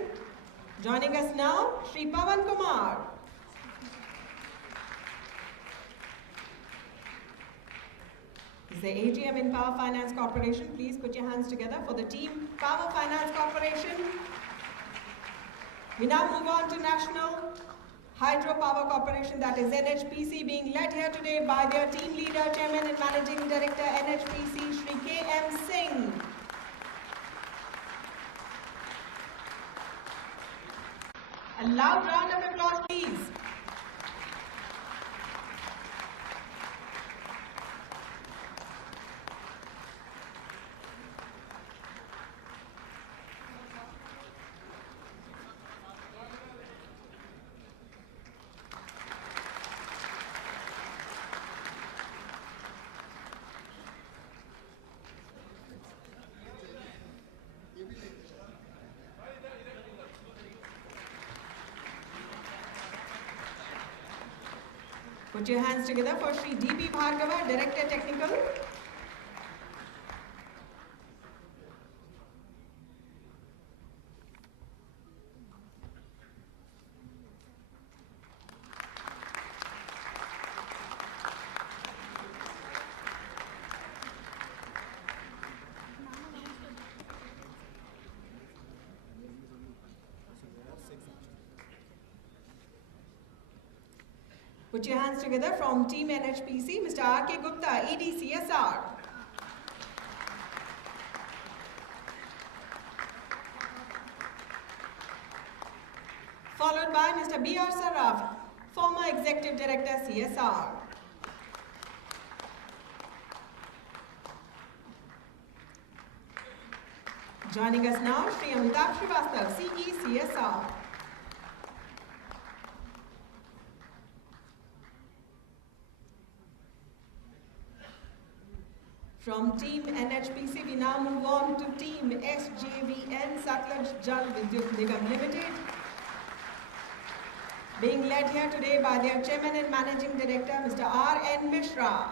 Joining us now, Shri Pawan Kumar. He's the AGM in Power Finance Corporation. Please put your hands together for the Team Power Finance Corporation. We now move on to National Hydropower Corporation, that is NHPC, being led here today by their team leader, Chairman and Managing Director, NHPC, Shri K.M. Singh. A loud round of applause, please. Put your hands together for Shri D.B. Bhargava, Director Technical. Put your hands together from Team NHPC, Mr. R.K. Gupta, ED CSR. Followed by Mr. B.R. Saraf, former Executive Director, CSR. Joining us now, Shri Amitabh Srivastava, CE CSR. From Team NHPC, we now move on to Team SJVN, Satluj Jal Vidyut Nigam Limited, being led here today by their Chairman and Managing Director, Mr. R.N. Mishra.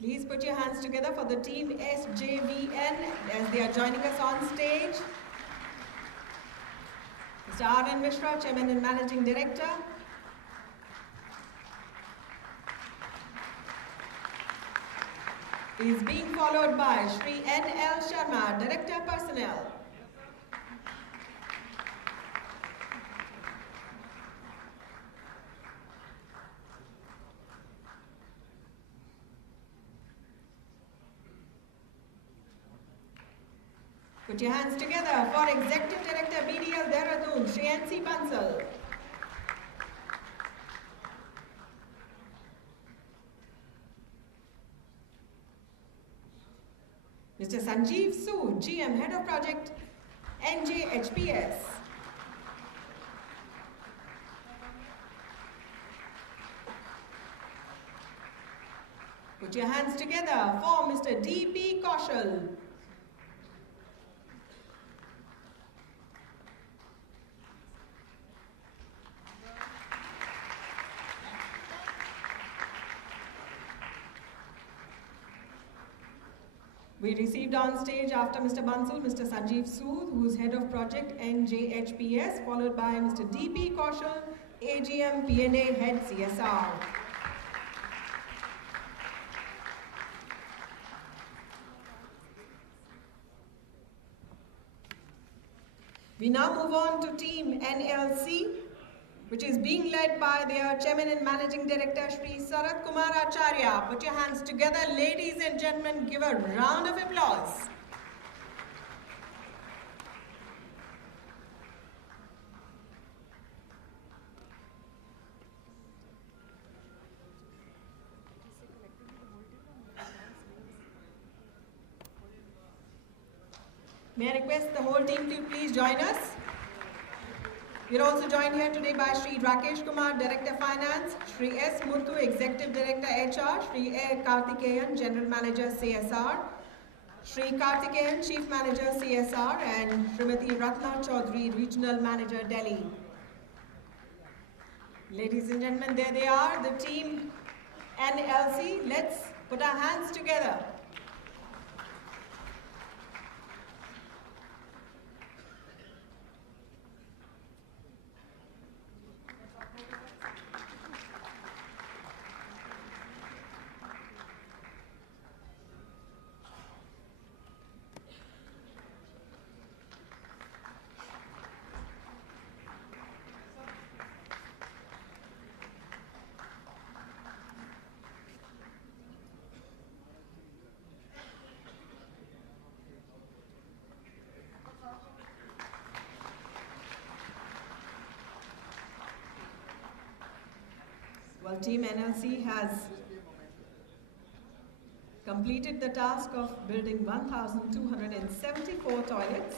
Please put your hands together for the Team SJVN as they are joining us on stage. Mr. R.N. Mishra, Chairman and Managing Director. He is being followed by Shri N.L. Sharma, Director Personnel. Put your hands together for Executive Director BDL Dehradun, Shri N.C. Bansal. Mr. Sanjeev Sood, GM, Head of Project, NJHPS. Put your hands together for Mr. D.P. Kaushal. We received on stage after Mr. Bansal, Mr. Sanjeev Sood, who is Head of Project NJHPS, followed by Mr. D.P. Kaushal, AGM P&A Head CSR. We now move on to Team NLC, which is being led by their Chairman and Managing Director, Shri Sarat Kumar Acharya. Put your hands together, ladies and gentlemen, give a round of applause. May I request the whole team to please join us? We are also joined here today by Shri Rakesh Kumar, Director Finance, Shri S. Murthu, Executive Director HR, Shri A. Karthikeyan, General Manager CSR, Shri Karthikeyan, Chief Manager CSR, and Srimati Ratna Chaudhary, Regional Manager Delhi. Ladies and gentlemen, there they are, the team NLC. Let's put our hands together. Well, Team NLC has completed the task of building 1,274 toilets.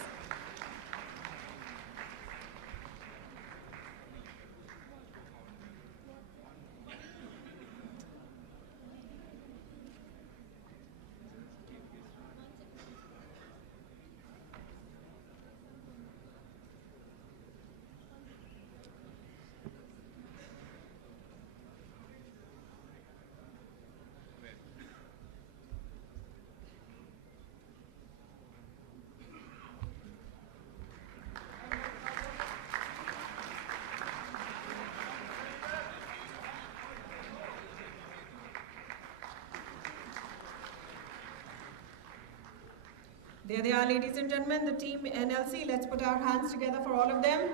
There they are, ladies and gentlemen, the team NLC. Let's put our hands together for all of them.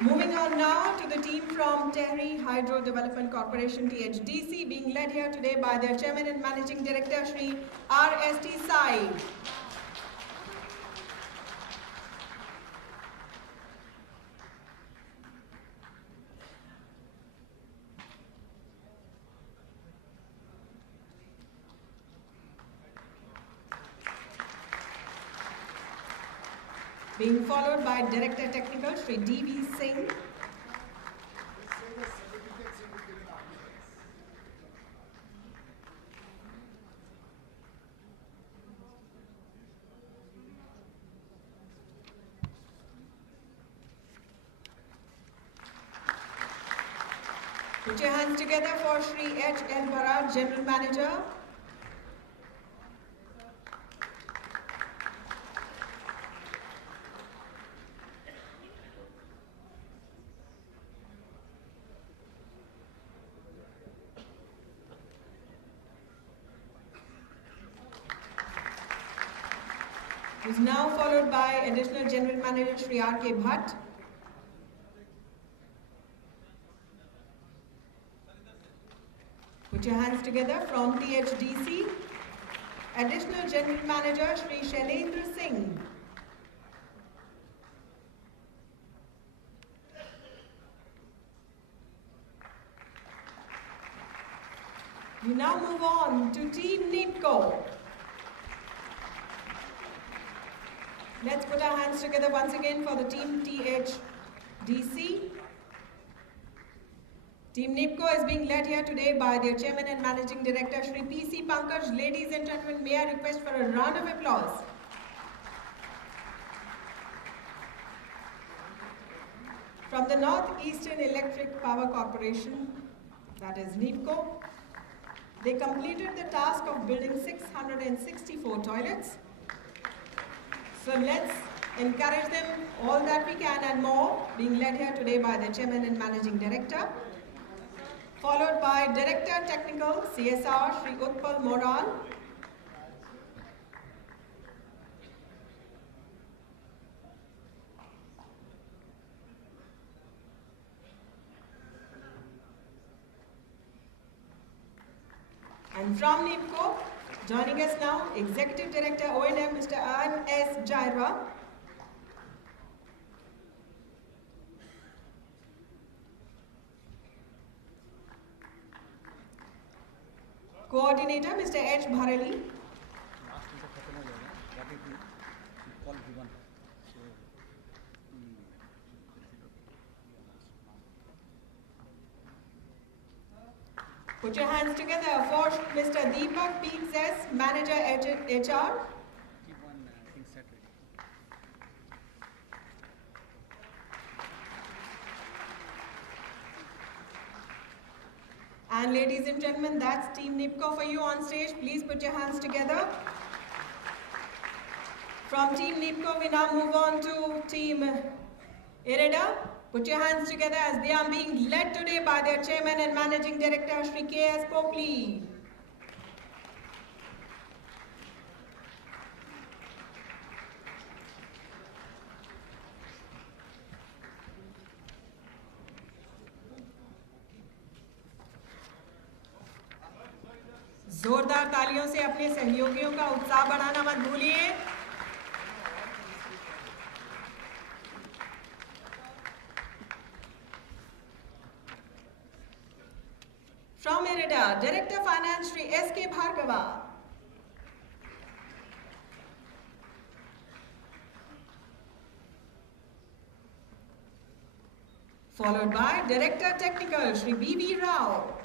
Moving on now to the team from Tehri Hydro Development Corporation, THDC, being led here today by their Chairman and Managing Director, Shri R.S.T. Sai. Being followed by Director Technical, Shri D.V. Singh. Put your hands together for Shri H.L. Bharat, General Manager. Who's now followed by Additional General Manager Shri R.K. Bhatt. Put your hands together from THDC. Additional General Manager Shri Shailendra Singh. We now move on to Team NIPCO. Let's put our hands together once again for the Team THDC. Team NIPCO is being led here today by their Chairman and Managing Director, Shri PC Pankaj. Ladies and gentlemen, may I request for a round of applause. From the Northeastern Electric Power Corporation, that is NIPCO, they completed the task of building 664 toilets. So let's encourage them all that we can and more, being led here today by the Chairman and Managing Director, followed by Director Technical CSR Shri Utpal Moral, and from NIPCO, joining us now, Executive Director O&M Mr. M.S. Jaira, Coordinator Mr. H. Bharali, put your hands together for Mr. Deepak Peaks, Manager HR. And ladies and gentlemen, that's Team NIPCO for you on stage. Please put your hands together. From Team NIPCO, we now move on to Team IREDA. Put your hands together as they are being led today by their Chairman and Managing Director, Shri K.S. Popli. जोरदार तालियों से अपने सहयोगियों का उत्साह बढ़ाना मत भूलिए। From IREDA, Director Finance Shri S.K. Bhargava. Followed by Director Technical Shri B.V. Rao.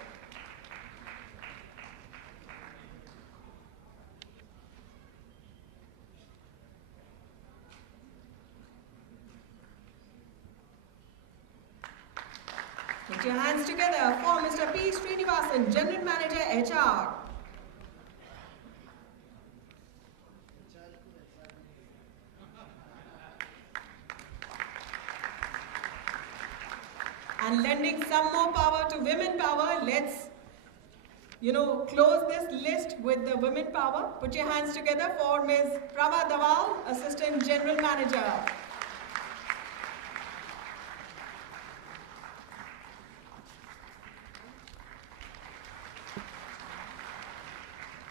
Put your hands together for Mr. P. Srinivasan, General Manager HR. And lending some more power to women power, let's, close this list with the women power. Put your hands together for Ms. Prabha Dawal, Assistant General Manager.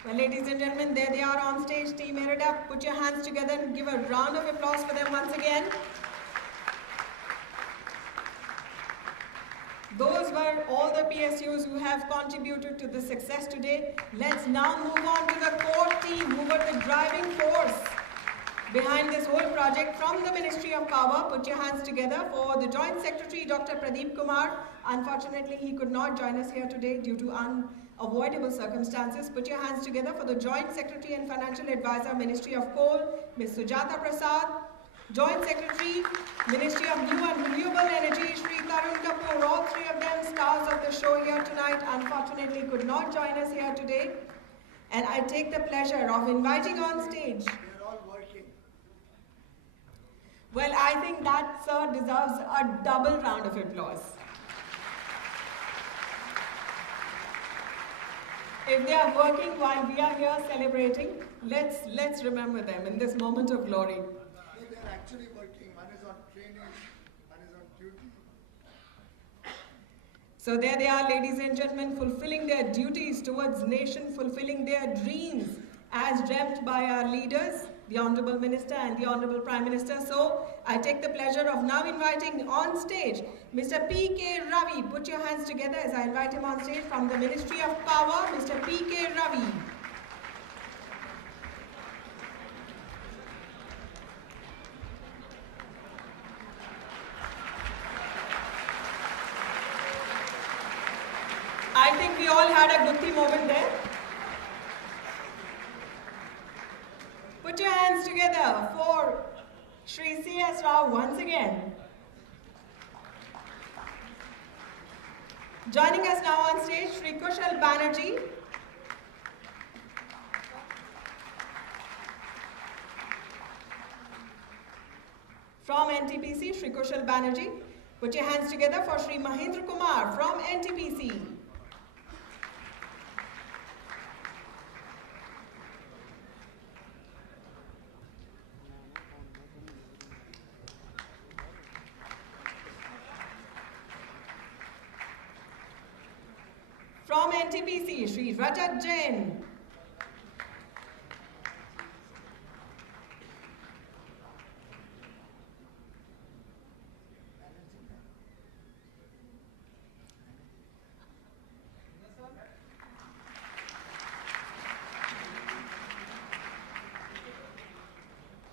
Well, ladies and gentlemen, there they are on stage, Team IREDA. Put your hands together and give a round of applause for them once again. Those were all the PSUs who have contributed to the success today. Let's now move on to the core team who were the driving force behind this whole project from the Ministry of Power. Put your hands together for the Joint Secretary, Dr. Pradeep Kumar. Unfortunately, he could not join us here today due to unavoidable circumstances. Put your hands together for the Joint Secretary and Financial Advisor, Ministry of Coal, Ms. Sujata Prasad. Joint Secretary, Ministry of New and Renewable Energy, Shri Tarun Kapoor. All three of them stars of the show here tonight, unfortunately could not join us here today. And I take the pleasure of inviting on stage. They're all working. Well, I think that, sir, deserves a double round of applause. If they are working while we are here celebrating, let's remember them in this moment of glory. They're actually working. One is on training, one is on duty. So there they are, ladies and gentlemen, fulfilling their duties towards nation, fulfilling their dreams as dreamt by our leaders, the Honorable Minister and the Honorable Prime Minister. So I take the pleasure of now inviting on stage Mr. P.K. Ravi. Put your hands together as I invite him on stage from the Ministry of Power, Mr. P.K. Ravi. I think we all had a Gutti moment there. Put your hands together for Shri C.S. Rao once again. Joining us now on stage, Shri Kushal Banerjee. From NTPC, Shri Kushal Banerjee. Put your hands together for Shri Mahendra Kumar from NTPC. From NTPC, Shri Rajat Jain.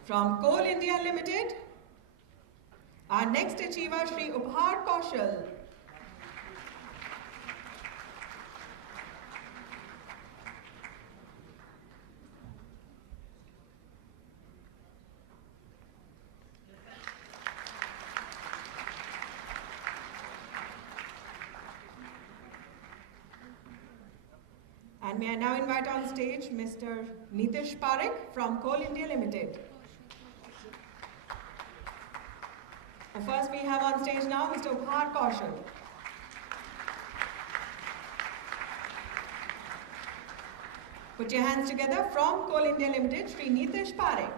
From Coal India Limited, our next achiever, Shri Ubhar Kaushal. And may I now invite on stage Mr. Nitish Parekh from Coal India Limited. First we have on stage now Mr. Ubhar Kaushal. Put your hands together from Coal India Limited, Shri Nitish Parekh.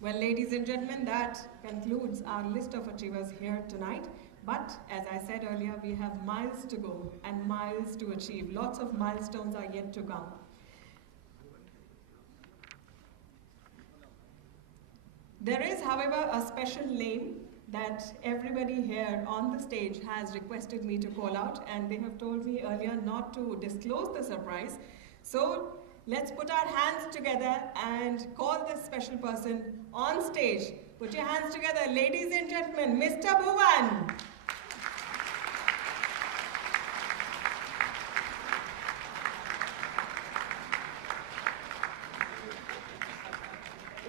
Well, ladies and gentlemen, that concludes our list of achievers here tonight. But as I said earlier, we have miles to go and miles to achieve. Lots of milestones are yet to come. There is, however, a special name that everybody here on the stage has requested me to call out, and they have told me earlier not to disclose the surprise. So let's put our hands together and call this special person on stage. Put your hands together, ladies and gentlemen, Mr. Bhuvan.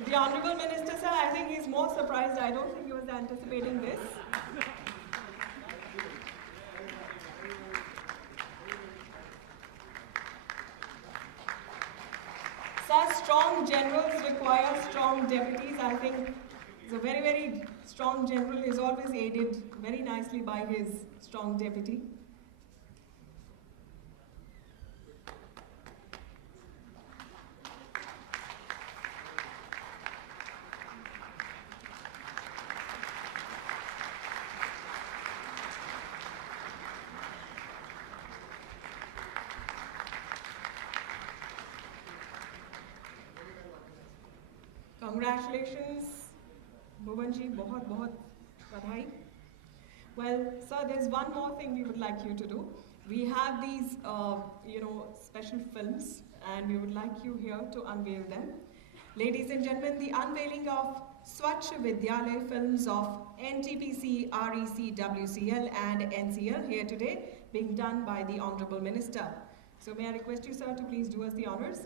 The Honorable Minister, sir, I think he's more surprised. I don't think he was anticipating this. Sir, strong generals require strong deputies. I think the very, very strong general is always aided very nicely by his strong deputy. Congratulations, Bhuvanji, बहुत बधाई. Well, sir, there's one more thing we would like you to do. We have these, special films, and we would like you here to unveil them. Ladies and gentlemen, the unveiling of Swachh Vidyalay films of NTPC, REC, WCL, and NCL here today, being done by the Honorable Minister. So may I request you, sir, to please do us the honors?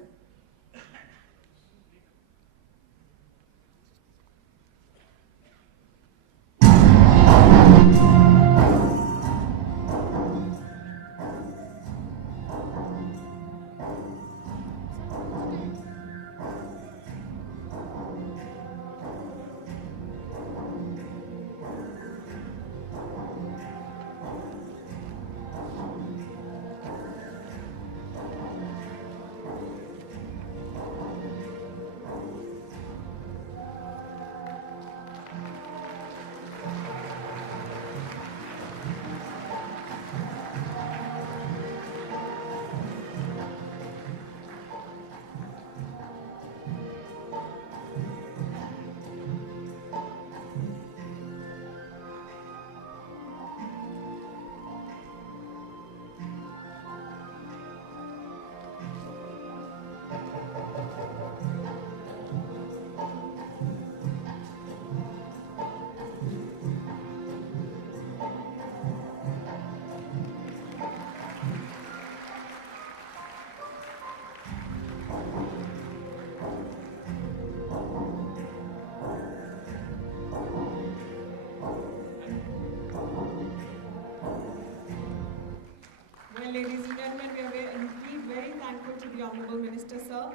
Honorable Minister, sir.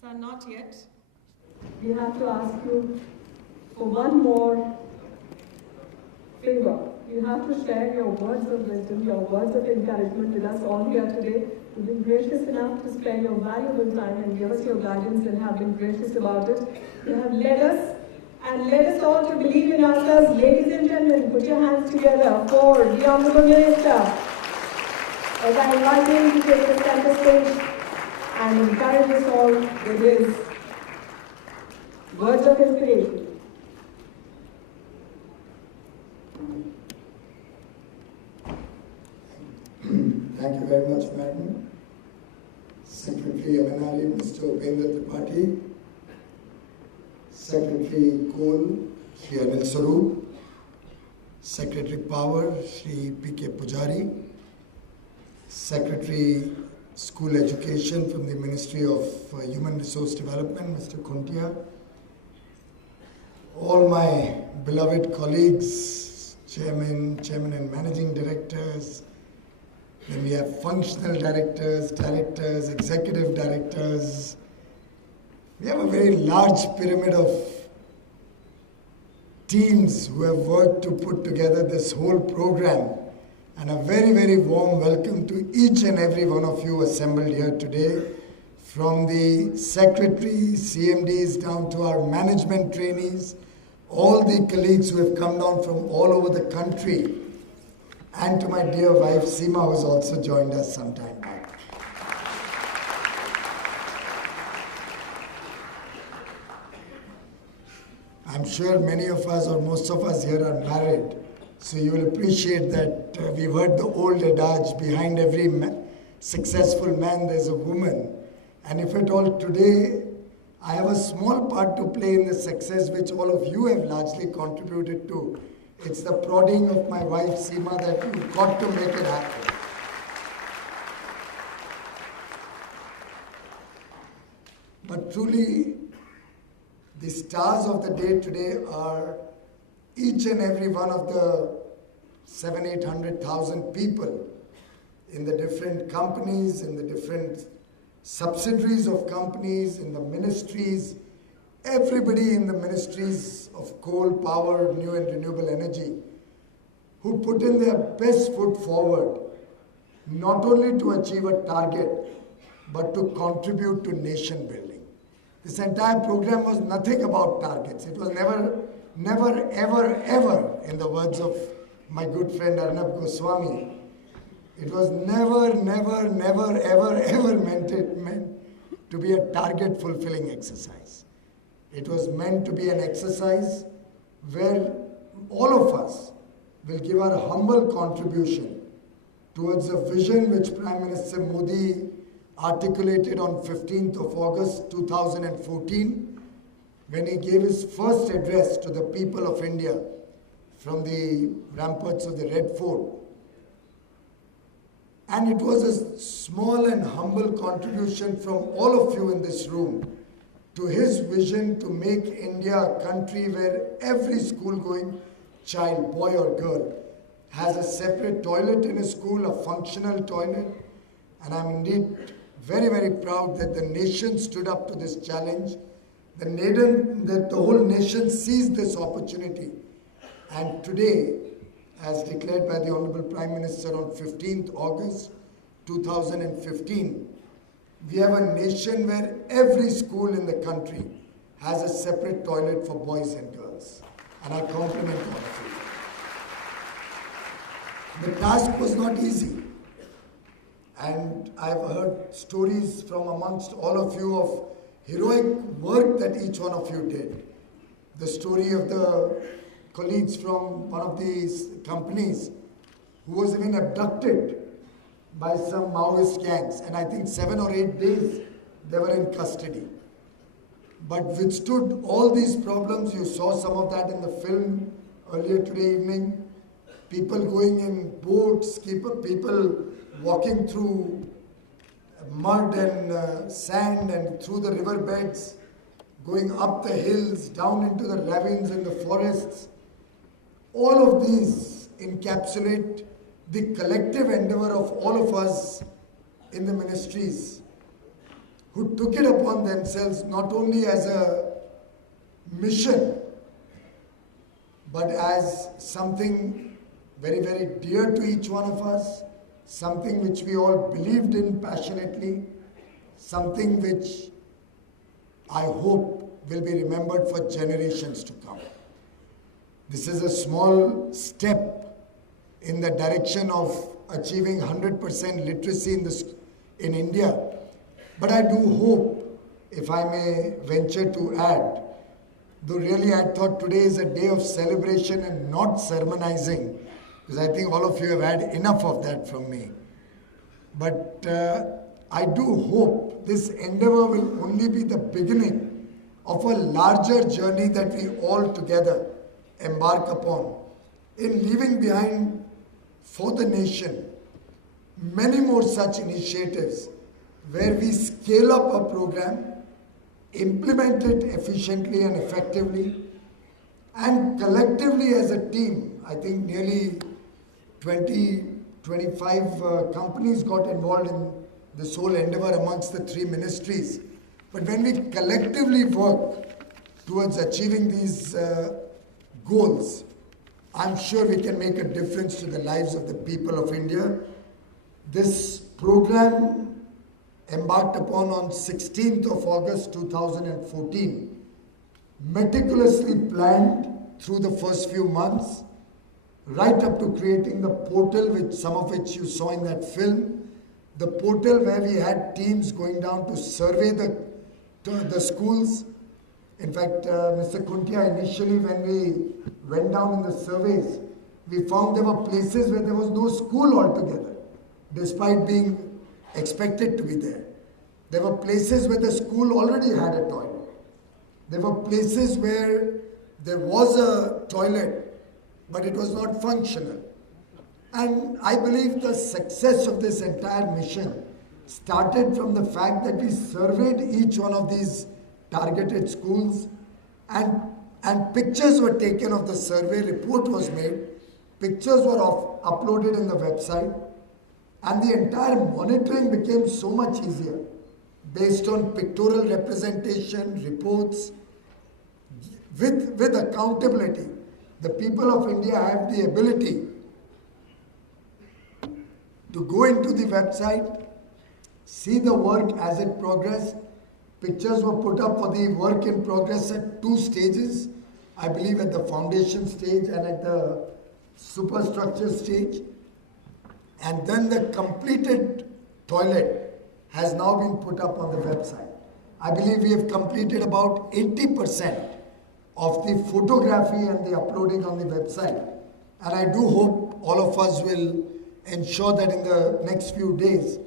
Sir, not yet. We have to ask you for one more favor. You have to share your words of wisdom, your words of encouragement with us all here today. You've been gracious enough to spare your valuable time and give us your guidance and have been gracious about it. You have led us and led us all to believe in ourselves. Ladies and gentlemen, put your hands together for the Honorable Minister. As I invite him to take the center stage and encourage us all with his words of inspiration. Thank you very much, Madam. Secretary MNRE, Mr. Upendra Tripathi, Secretary Coal, Shri Anil Saroop, Secretary Power, Shri P.K. Pujari, Secretary School Education from the Ministry of Human Resource Development, Mr. Khuntia, all my beloved colleagues, Chairman and Managing Directors, then we have functional directors, executive directors. We have a very large pyramid of teams who have worked to put together this whole program. And a very, very warm welcome to each and every one of you assembled here today, from the secretaries, CMDs, down to our management trainees, all the colleagues who have come down from all over the country, and to my dear wife Seema, who has also joined us some time back. I'm sure many of us or most of us here are married, so you will appreciate that we've heard the old adage, behind every successful man there's a woman. And if at all today I have a small part to play in the success which all of you have largely contributed to, it's the prodding of my wife Seema that you've got to make it happen. But truly, the stars of the day today are each and every one of the 700,000-800,000 people in the different companies, in the different subsidiaries of companies, in the ministries, everybody in the ministries of coal, power, new and renewable energy, who put in their best foot forward, not only to achieve a target, but to contribute to nation building. This entire program was nothing about targets. It was never, ever, in the words of my good friend Arnab Goswami, it was never, ever meant to be a target-fulfilling exercise. It was meant to be an exercise where all of us will give our humble contribution towards a vision which Prime Minister Modi articulated on 15th of August 2014 when he gave his first address to the people of India from the ramparts of the Red Fort. And it was a small and humble contribution from all of you in this room to his vision to make India a country where every school-going child, boy or girl, has a separate toilet in his school, a functional toilet. And I'm indeed very, very proud that the nation stood up to this challenge. That the whole nation seized this opportunity. And today, as declared by the Honorable Prime Minister on 15th August 2015, we have a nation where every school in the country has a separate toilet for boys and girls. And I compliment all of you. The task was not easy. And I've heard stories from amongst all of you of heroic work that each one of you did. The story of the colleagues from one of these companies who was even abducted by some Maoist gangs, and I think 7 or 8 days they were in custody. But withstood all these problems. You saw some of that in the film earlier today evening. People going in boats, people walking through mud and sand and through the riverbeds, going up the hills, down into the ravines and the forests. all of these encapsulate the collective endeavor of all of us in the ministries who took it upon themselves not only as a mission but as something very, very dear to each one of us, something which we all believed in passionately, something which I hope will be remembered for generations to come. This is a small step in the direction of achieving 100% literacy in India. But I do hope, if I may venture to add, though really I thought today is a day of celebration and not sermonizing, because I think all of you have had enough of that from me. But I do hope this endeavor will only be the beginning of a larger journey that we all together embark upon in leaving behind for the nation many more such initiatives where we scale up a program, implement it efficiently and effectively, and collectively as a team. I think nearly 25 companies got involved in this whole endeavor amongst the 3 ministries. But when we collectively work towards achieving these goals, I'm sure we can make a difference to the lives of the people of India. This program, embarked upon on 16th of August 2014, meticulously planned through the first few months, right up to creating the portal, which some of which you saw in that film, the portal where we had teams going down to survey the schools. In fact, Mr. Kuntia, initially when we went down in the surveys, we found there were places where there was no school altogether, despite being expected to be there. There were places where the school already had a toilet. There were places where there was a toilet, but it was not functional. And I believe the success of this entire mission started from the fact that we surveyed each one of these targeted schools, and pictures were taken of the survey, report was made, pictures were uploaded in the website, and the entire monitoring became so much easier based on pictorial representation, reports, with accountability. The people of India have the ability to go into the website, see the work as it progressed. Pictures were put up for the work in progress at 2 stages, I believe at the foundation stage and at the superstructure stage. And then the completed toilet has now been put up on the website. I believe we have completed about 80% of the photography and the uploading on the website. And I do hope all of us will ensure that in the next few days,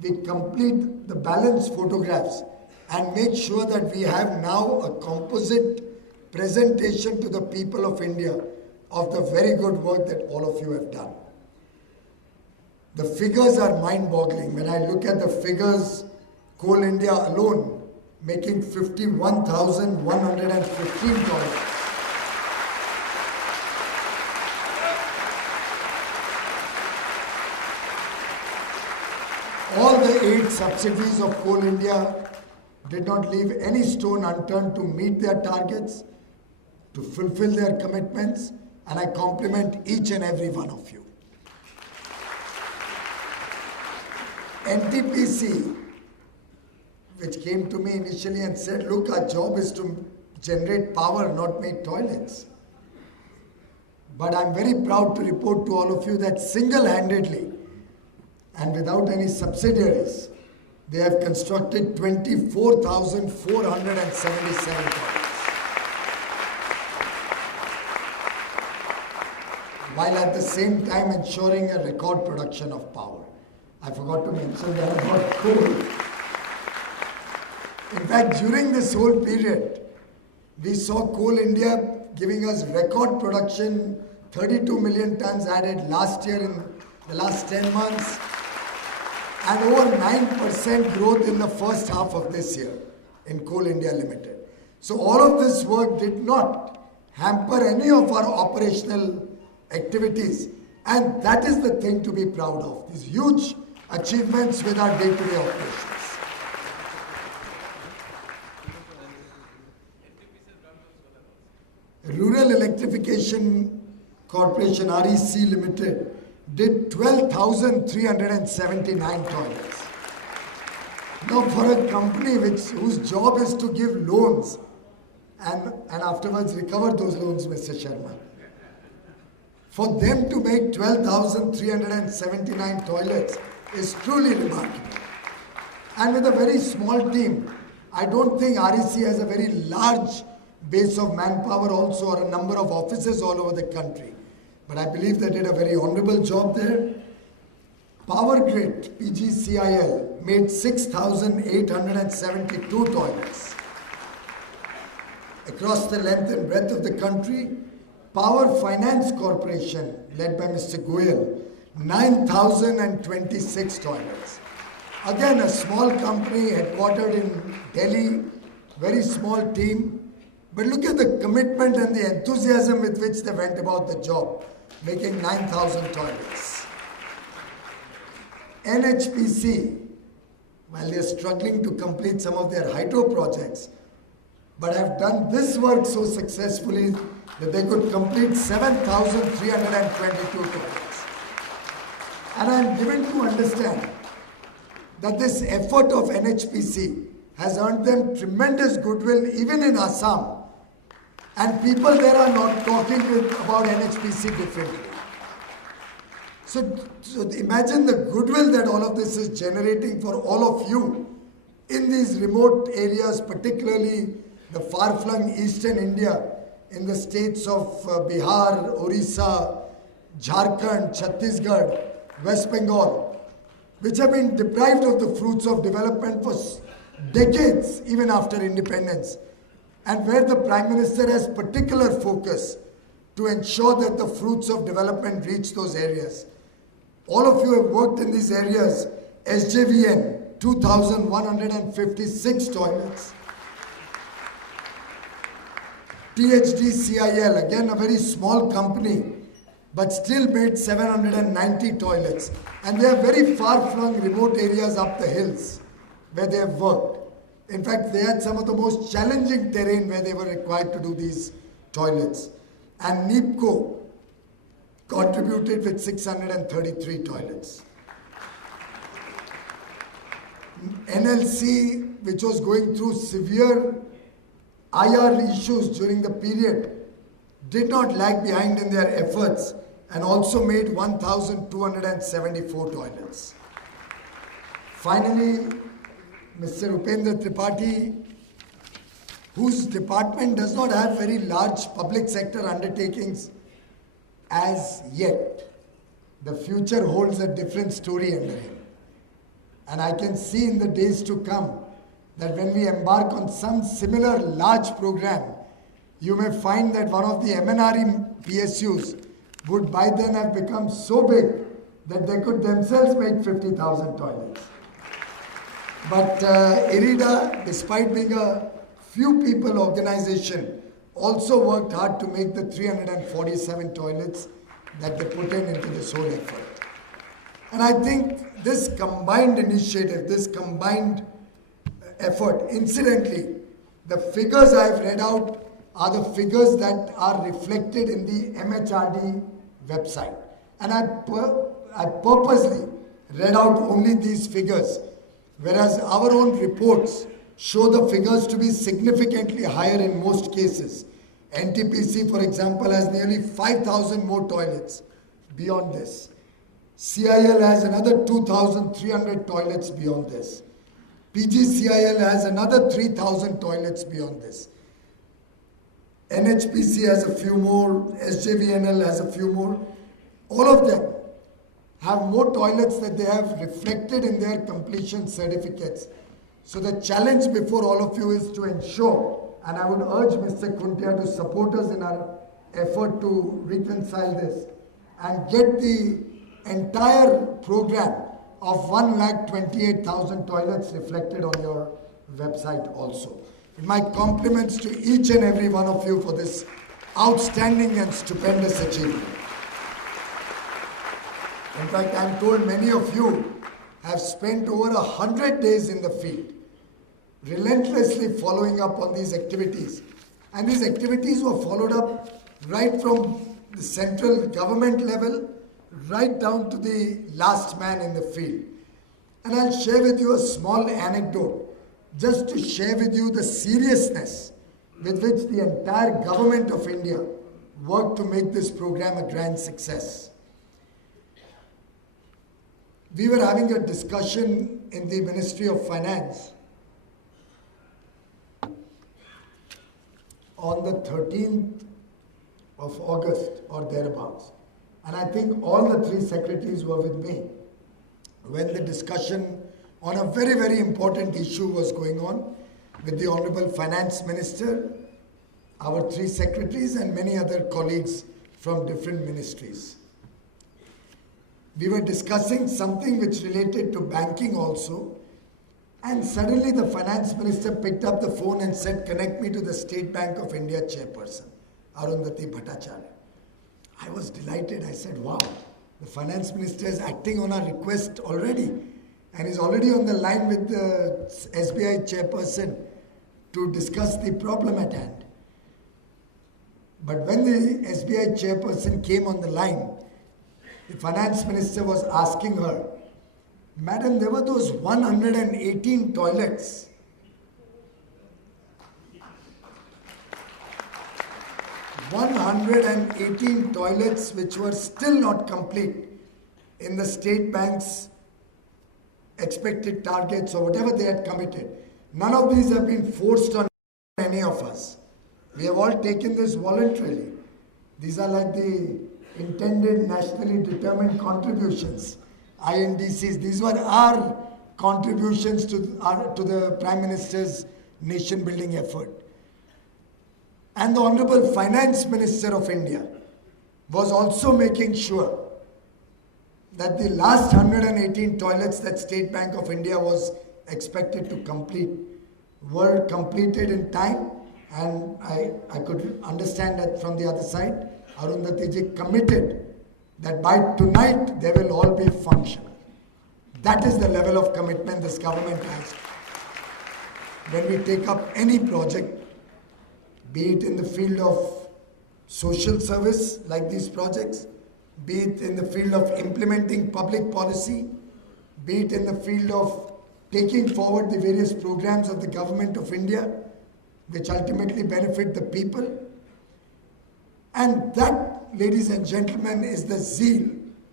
we complete the balanced photographs and make sure that we have now a composite presentation to the people of India of the very good work that all of you have done. The figures are mind-boggling. When I look at the figures, Coal India alone making $51,115. All the 8 subsidiaries of Coal India did not leave any stone unturned to meet their targets, to fulfill their commitments, and I compliment each and every one of you. NTPC, which came to me initially and said, look, our job is to generate power, not make toilets. But I'm very proud to report to all of you that single-handedly and without any subsidiaries, they have constructed 24,477 toilets. While at the same time ensuring a record production of power. I forgot to mention that about coal. In fact, during this whole period, we saw Coal India giving us record production, 32 million tons added last year in the last 10 months, and over 9% growth in the first half of this year in Coal India Limited. So all of this work did not hamper any of our operational activities. And that is the thing to be proud of, these huge achievements with our day-to-day operations. Rural Electrification Corporation, REC Limited, did 12,379 toilets. Now for a company whose job is to give loans and afterwards recover those loans, Mr. Sharma, for them to make 12,379 toilets is truly remarkable. And with a very small team, I don't think REC has a very large base of manpower also, or a number of offices all over the country. But I believe they did a very honorable job there. Power Grid, PGCIL, made 6,872 toilets across the length and breadth of the country. Power Finance Corporation, led by Mr. Goyal, 9,026 toilets. Again, a small company headquartered in Delhi, very small team. But look at the commitment and the enthusiasm with which they went about the job, making 9,000 toilets. NHPC, while they are struggling to complete some of their hydro projects, but have done this work so successfully that they could complete 7,322 toilets. And I am given to understand that this effort of NHPC has earned them tremendous goodwill even in Assam. And people there are not talking about NHPC differently. So imagine the goodwill that all of this is generating for all of you in these remote areas, particularly the far-flung eastern India, in the states of Bihar, Orissa, Jharkhand, Chhattisgarh, West Bengal, which have been deprived of the fruits of development for decades, even after independence, and where the Prime Minister has particular focus to ensure that the fruits of development reach those areas. All of you have worked in these areas. SJVN, 2,156 toilets. THDCIL, again a very small company, but still made 790 toilets. And they are very far-flung remote areas up the hills where they have worked. In fact, they had some of the most challenging terrain where they were required to do these toilets. And NIPCO contributed with 633 toilets. NLC, which was going through severe IR issues during the period, did not lag behind in their efforts and also made 1,274 toilets. Finally, Mr. Upendra Tripathi, whose department does not have very large public sector undertakings as yet. The future holds a different story under him. And I can see in the days to come that when we embark on some similar large program, you may find that one of the MNRE PSUs would by then have become so big that they could themselves make 50,000 toilets. But IRIDA, despite being a few people organization, also worked hard to make the 347 toilets that they put into this whole effort. And I think this combined initiative, this combined effort, incidentally, the figures I've read out are the figures that are reflected in the MHRD website. And I purposely read out only these figures, whereas our own reports show the figures to be significantly higher in most cases. NTPC, for example, has nearly 5,000 more toilets beyond this. CIL has another 2,300 toilets beyond this. PGCIL has another 3,000 toilets beyond this. NHPC has a few more, SJVNL has a few more. All of them have more toilets that they have reflected in their completion certificates. So the challenge before all of you is to ensure, and I would urge Mr. Kuntia to support us in our effort to reconcile this and get the entire program of 1,28,000 toilets reflected on your website also. My compliments to each and every one of you for this outstanding and stupendous achievement. In fact, I'm told many of you have spent over 100 days in the field, relentlessly following up on these activities. And these activities were followed up right from the central government level, right down to the last man in the field. And I'll share with you a small anecdote, just to share with you the seriousness with which the entire government of India worked to make this program a grand success. We were having a discussion in the Ministry of Finance on the 13th of August or thereabouts. And I think all the three secretaries were with me when the discussion on a very, very important issue was going on with the Honorable Finance Minister, our three secretaries and many other colleagues from different ministries. We were discussing something which related to banking also, and suddenly the Finance Minister picked up the phone and said, "Connect me to the State Bank of India chairperson, Arundhati Bhattacharya." I was delighted. I said, wow, the Finance Minister is acting on our request already and is already on the line with the SBI chairperson to discuss the problem at hand. But when the SBI chairperson came on the line, the Finance Minister was asking her, "Madam, there were those 118 toilets. Toilets which were still not complete in the State Bank's expected targets or whatever they had committed. None of these have been forced on any of us. We have all taken this voluntarily. These are like the intended nationally determined contributions, INDCs. These were our contributions to the Prime Minister's nation building effort." And the Honorable Finance Minister of India was also making sure that the last 118 toilets that State Bank of India was expected to complete were completed in time. And I could understand that from the other side, Arundhati ji committed that by tonight they will all be functional. That is the level of commitment this government has. When we take up any project, be it in the field of social service like these projects, be it in the field of implementing public policy, be it in the field of taking forward the various programs of the government of India, which ultimately benefit the people. And that, ladies and gentlemen, is the zeal,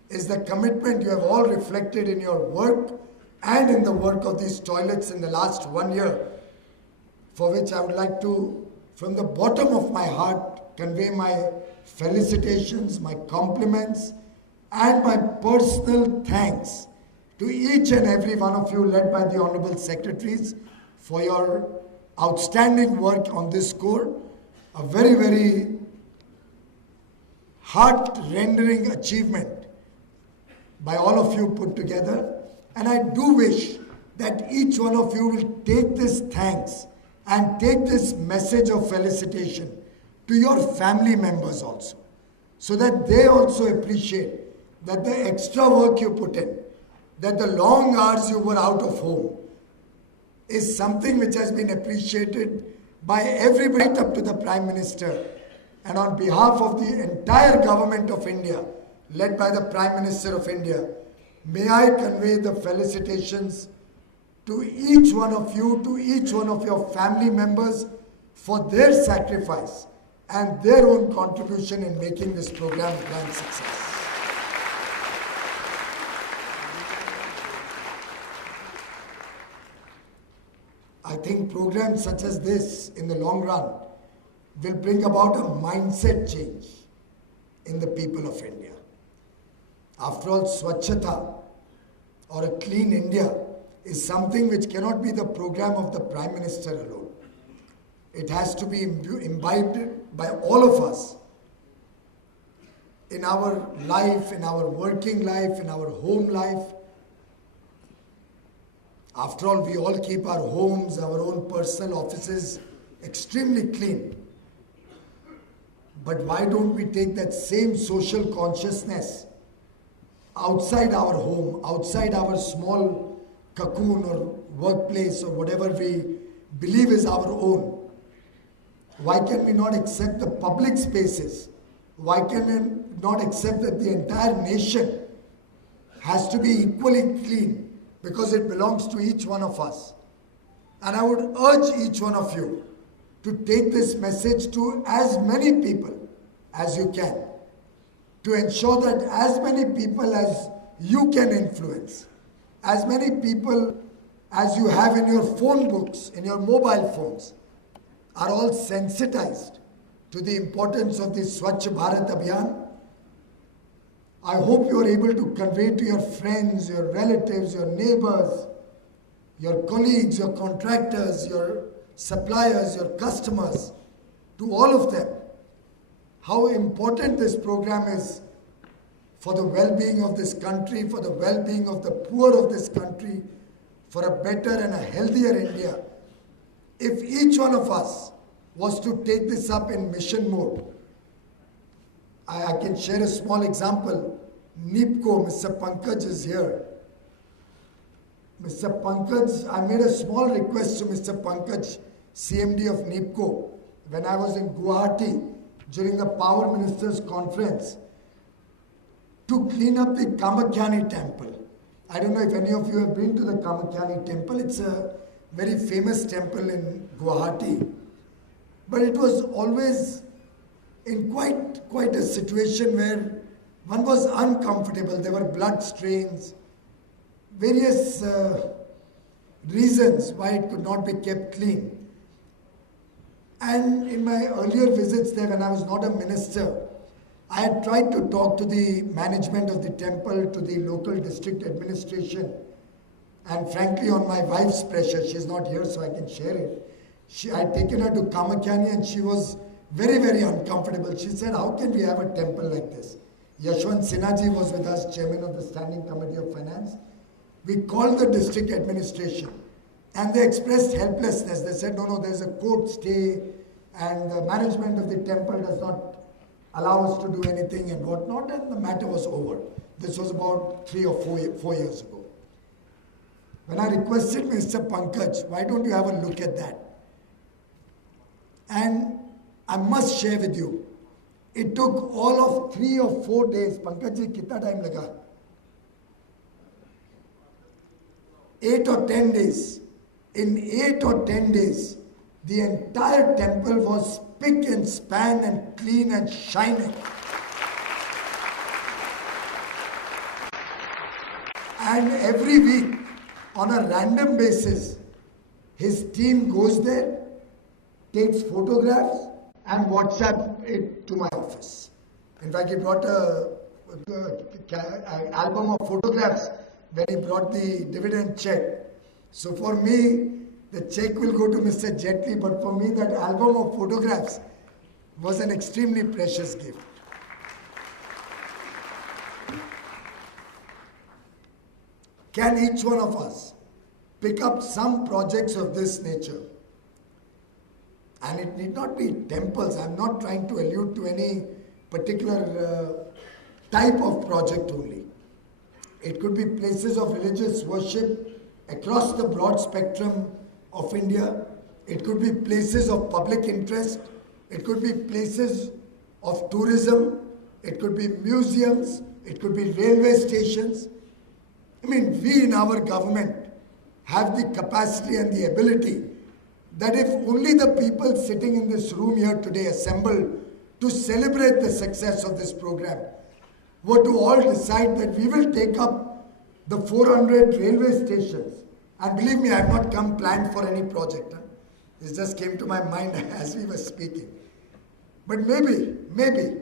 is the commitment you have all reflected in your work and in the work of these toilets in the last 1 year, for which I would like to, from the bottom of my heart, convey my felicitations, my compliments, and my personal thanks to each and every one of you, led by the Honorable Secretaries, for your outstanding work on this score. A very, very heart-rendering achievement by all of you put together. And I do wish that each one of you will take this thanks and take this message of felicitation to your family members also, so that they also appreciate that the extra work you put in, that the long hours you were out of home, is something which has been appreciated by everybody, right up to the Prime Minister. And on behalf of the entire government of India, led by the Prime Minister of India, may I convey the felicitations to each one of you, to each one of your family members, for their sacrifice and their own contribution in making this program a grand success. I think programs such as this, in the long run, will bring about a mindset change in the people of India. After all, Swachhata, or a clean India, is something which cannot be the program of the Prime Minister alone. It has to be imbibed by all of us in our life, in our working life, in our home life. After all, we all keep our homes, our own personal offices extremely clean. But why don't we take that same social consciousness outside our home, outside our small cocoon or workplace or whatever we believe is our own? Why can we not accept the public spaces? Why can we not accept that the entire nation has to be equally clean because it belongs to each one of us? And I would urge each one of you to take this message to as many people as you can, to ensure that as many people as you can influence, as many people as you have in your phone books, in your mobile phones, are all sensitized to the importance of the Swachh Bharat Abhiyan. I hope you are able to convey to your friends, your relatives, your neighbors, your colleagues, your contractors, your suppliers, your customers, to all of them, how important this program is for the well-being of this country, for the well-being of the poor of this country, for a better and a healthier India. If each one of us was to take this up in mission mode, I can share a small example. NIPCO, Mr. Pankaj is here. Mr. Pankaj, I made a small request to Mr. Pankaj, CMD of NIPCO, when I was in Guwahati during the Power Ministers Conference, to clean up the Kamakhyani temple. I don't know if any of you have been to the Kamakhyani temple. It's a very famous temple in Guwahati. But it was always in quite a situation where one was uncomfortable. There were blood stains, various reasons why it could not be kept clean. And in my earlier visits there, when I was not a minister, I had tried to talk to the management of the temple, to the local district administration, and frankly, on my wife's pressure, she's not here so I can share it. I had taken her to Kamakhyani and she was very, very uncomfortable. She said, how can we have a temple like this? Yashwant Sinha ji was with us, chairman of the Standing Committee of Finance. We called the district administration and they expressed helplessness. They said, no, there's a court stay and the management of the temple does not allow us to do anything and whatnot, and the matter was over. This was about 3 or 4 years ago. When I requested Mr. Pankaj, why don't you have a look at that? And I must share with you, it took all of 3 or 4 days. Pankaj ji, kitna time laga? 8 or 10 days. In 8 or 10 days, the entire temple was spick and span and clean and shining. And every week, on a random basis, his team goes there, takes photographs and WhatsApp it to my office. In fact, he brought an album of photographs when he brought the dividend check. So for me, the check will go to Mr. Jetli, but for me that album of photographs was an extremely precious gift. Can each one of us pick up some projects of this nature? And it need not be temples. I'm not trying to allude to any particular type of project only. It could be places of religious worship across the broad spectrum of India. It could be places of public interest. It could be places of tourism. It could be museums. It could be railway stations. I mean, we in our government have the capacity and the ability that if only the people sitting in this room here today assembled to celebrate the success of this program were to all decide that we will take up the 400 railway stations. And believe me, I have not come planned for any project. This just came to my mind as we were speaking. But maybe,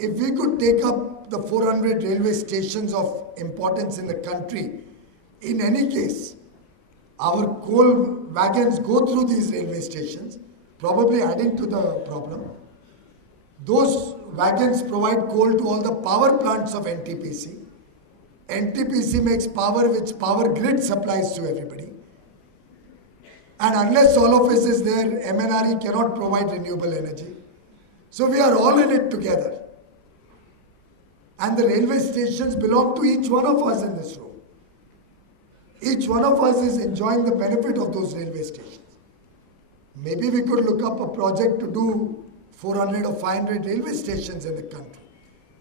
if we could take up the 400 railway stations of importance in the country, in any case, our coal wagons go through these railway stations, probably adding to the problem. Those wagons provide coal to all the power plants of NTPC. NTPC makes power which Power Grid supplies to everybody. And unless all of us is there, MNRE cannot provide renewable energy. So we are all in it together. And the railway stations belong to each one of us in this room. Each one of us is enjoying the benefit of those railway stations. Maybe we could look up a project to do 400 or 500 railway stations in the country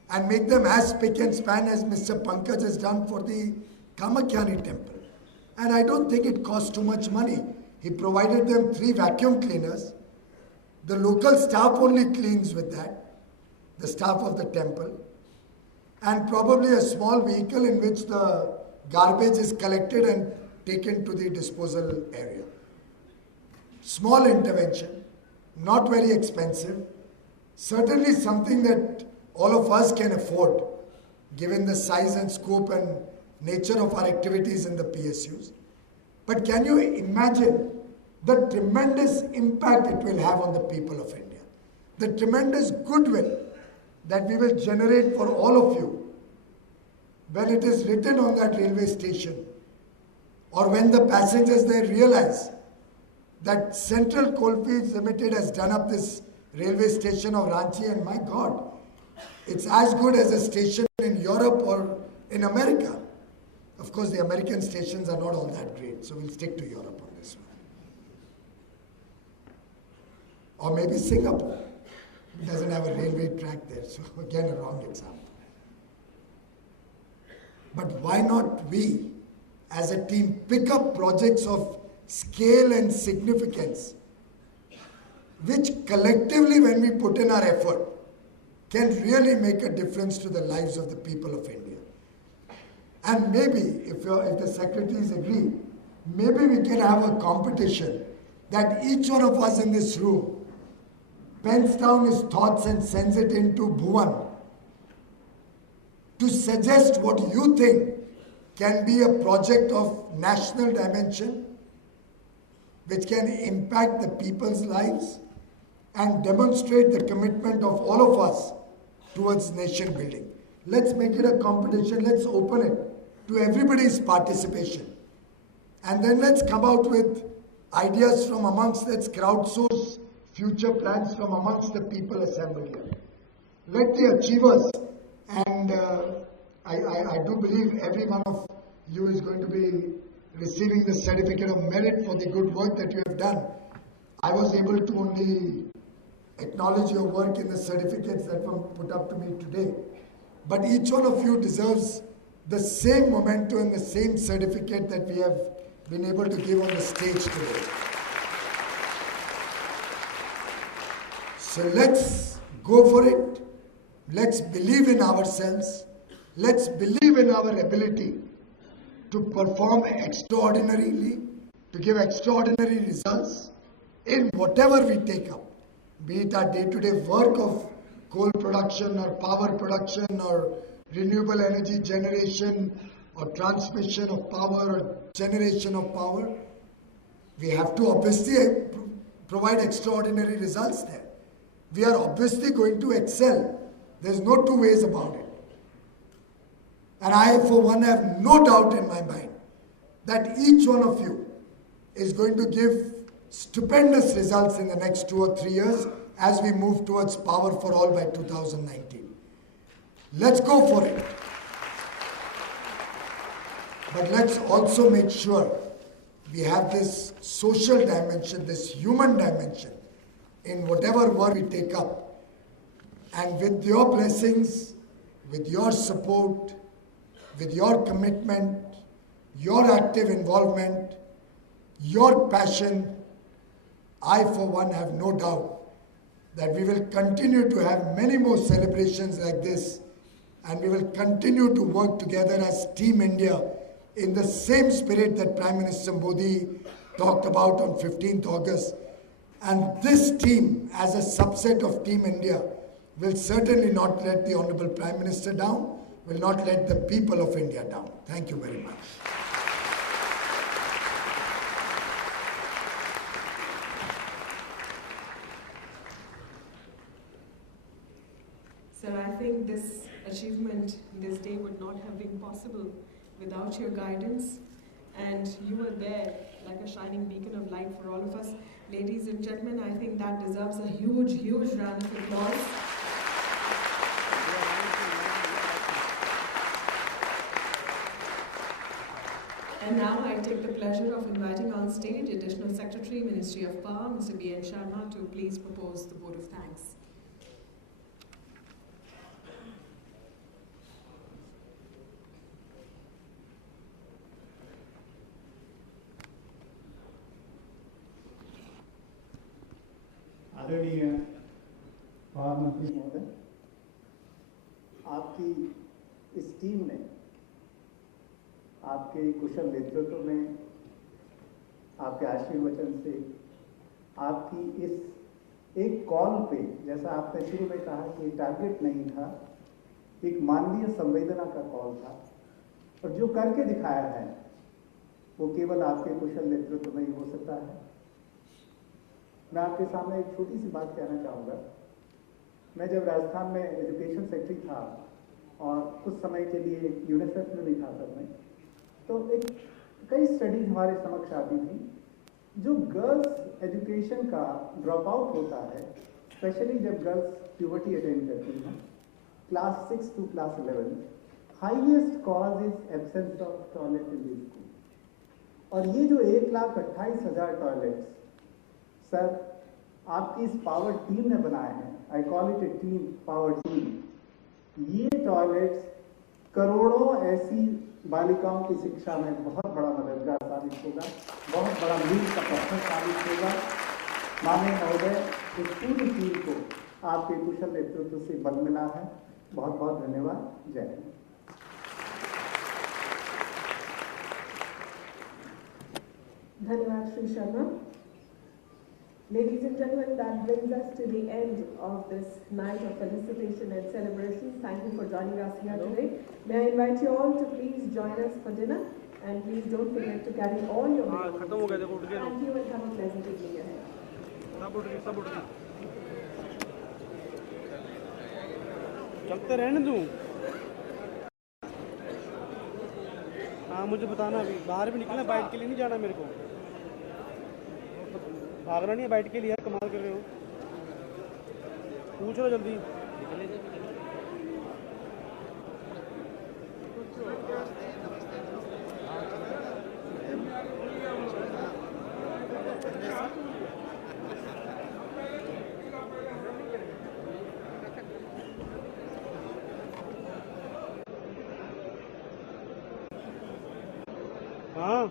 and make them as spick and span as Mr. Pankaj has done for the Kamakyani temple. And I don't think it cost too much money. He provided them 3 vacuum cleaners. The local staff only cleans with that, the staff of the temple, and probably a small vehicle in which the garbage is collected and taken to the disposal area. Small intervention, not very expensive, certainly something that all of us can afford, given the size and scope and nature of our activities in the PSUs. But can you imagine the tremendous impact it will have on the people of India? The tremendous goodwill that we will generate for all of you when it is written on that railway station, or when the passengers there realize that Central Coalfields Limited has done up this railway station of Ranchi, and my God, it's as good as a station in Europe or in America. Of course, the American stations are not all that great, so we'll stick to Europe on this one. Or maybe Singapore. It doesn't have a railway track there, so again a wrong example. But why not we, as a team, pick up projects of scale and significance, which collectively, when we put in our effort, can really make a difference to the lives of the people of India. And maybe, if the secretaries agree, maybe we can have a competition that each one of us in this room pens down his thoughts and sends it into Bhuvan to suggest what you think can be a project of national dimension which can impact the people's lives and demonstrate the commitment of all of us towards nation building. Let's make it a competition. Let's open it to everybody's participation. And then let's come out with ideas from amongst, let's crowdsource future plans from amongst the people assembled here. Let the achievers, and I do believe every one of you is going to be receiving the certificate of merit for the good work that you have done. I was able to only acknowledge your work in the certificates that were put up to me today. But each one of you deserves the same memento and the same certificate that we have been able to give on the stage today. So let's go for it. Let's believe in ourselves. Let's believe in our ability to perform extraordinarily, to give extraordinary results in whatever we take up, be it our day-to-day work of coal production or power production or renewable energy generation or transmission of power or generation of power. We have to obviously provide extraordinary results there. We are obviously going to excel. There's no two ways about it. And I, for one, have no doubt in my mind that each one of you is going to give stupendous results in the next 2 or 3 years as we move towards power for all by 2019. Let's go for it. But let's also make sure we have this social dimension, this human dimension in whatever work we take up. And with your blessings, with your support, with your commitment, your active involvement, your passion, I for one have no doubt that we will continue to have many more celebrations like this, and we will continue to work together as Team India in the same spirit that Prime Minister Modi talked about on 15th August. And this team, as a subset of Team India, will certainly not let the Honorable Prime Minister down, will not let the people of India down. Thank you very much. Sir, I think this achievement, this day would not have been possible without your guidance. And you were there like a shining beacon of light for all of us. Ladies and gentlemen, I think that deserves a huge, huge round of applause. And now I take the pleasure of inviting on stage Additional Secretary, Ministry of Power, Mr. B.N. Sharma, to please propose the vote of thanks. आदरणीय प्रधान मंत्री महोदय, आपकी इस team ने आपके कुशल नेतृत्व में, आपके आशीर्वचन से, आपकी इस एक कॉल पे, जैसा आपने शुरू में कहा कि टारगेट नहीं था, एक मानवीय संवेदना का कॉल था, और जो करके दिखाया है वो केवल आपके कुशल नेतृत्व में ही हो सकता है। मैं आपके सामने एक छोटी सी बात कहना चाहूँगा। मैं जब राजस्थान में एजुकेशन सेक्रेटरी था और कुछ समय के लिए यूनिसेफ में भी था तब मैं, तो एक कई स्टडीज हमारे समक्ष आती थी। जो गर्ल्स एजुकेशन का ड्रॉप आउट होता है, स्पेशली जब गर्ल्स प्यूबर्टी अटेंड करती हैं, class 6 to class 11, highest cause is absence of toilet in the school. और ये जो 1,28,000 टॉयलेट्स सर आपकी इस पावर टीम ने बनाए हैं, I call it A team, power team, ये टॉयलेट्स करोड़ों ऐसी बालिकाओं की शिक्षा में बहुत बड़ा मददगार साबित होगा, बहुत बड़ा मील का पत्थर साबित होगा। माननीय महोदय, इस पूरी टीम को आपके कुशल नेतृत्व से बल मिला है। बहुत बहुत धन्यवाद। जय हिंद। धन्यवाद Shri Sharma. Ladies and gentlemen, that brings us to the end of this night of felicitation and celebration. Thank you for joining us here today. May I invite you all to please join us for dinner, and please don't forget to carry all your belongings. Thank you and have a pleasant evening ahead. चलते रहने दूँ? हाँ, मुझे बताना अभी। बाहर भी निकलना, बाइट के लिए नहीं जाना मेरे को। भागना नहीं है बाइट के लिए, कमाल कर रहे हो। पूछ लो जल्दी। हाँ।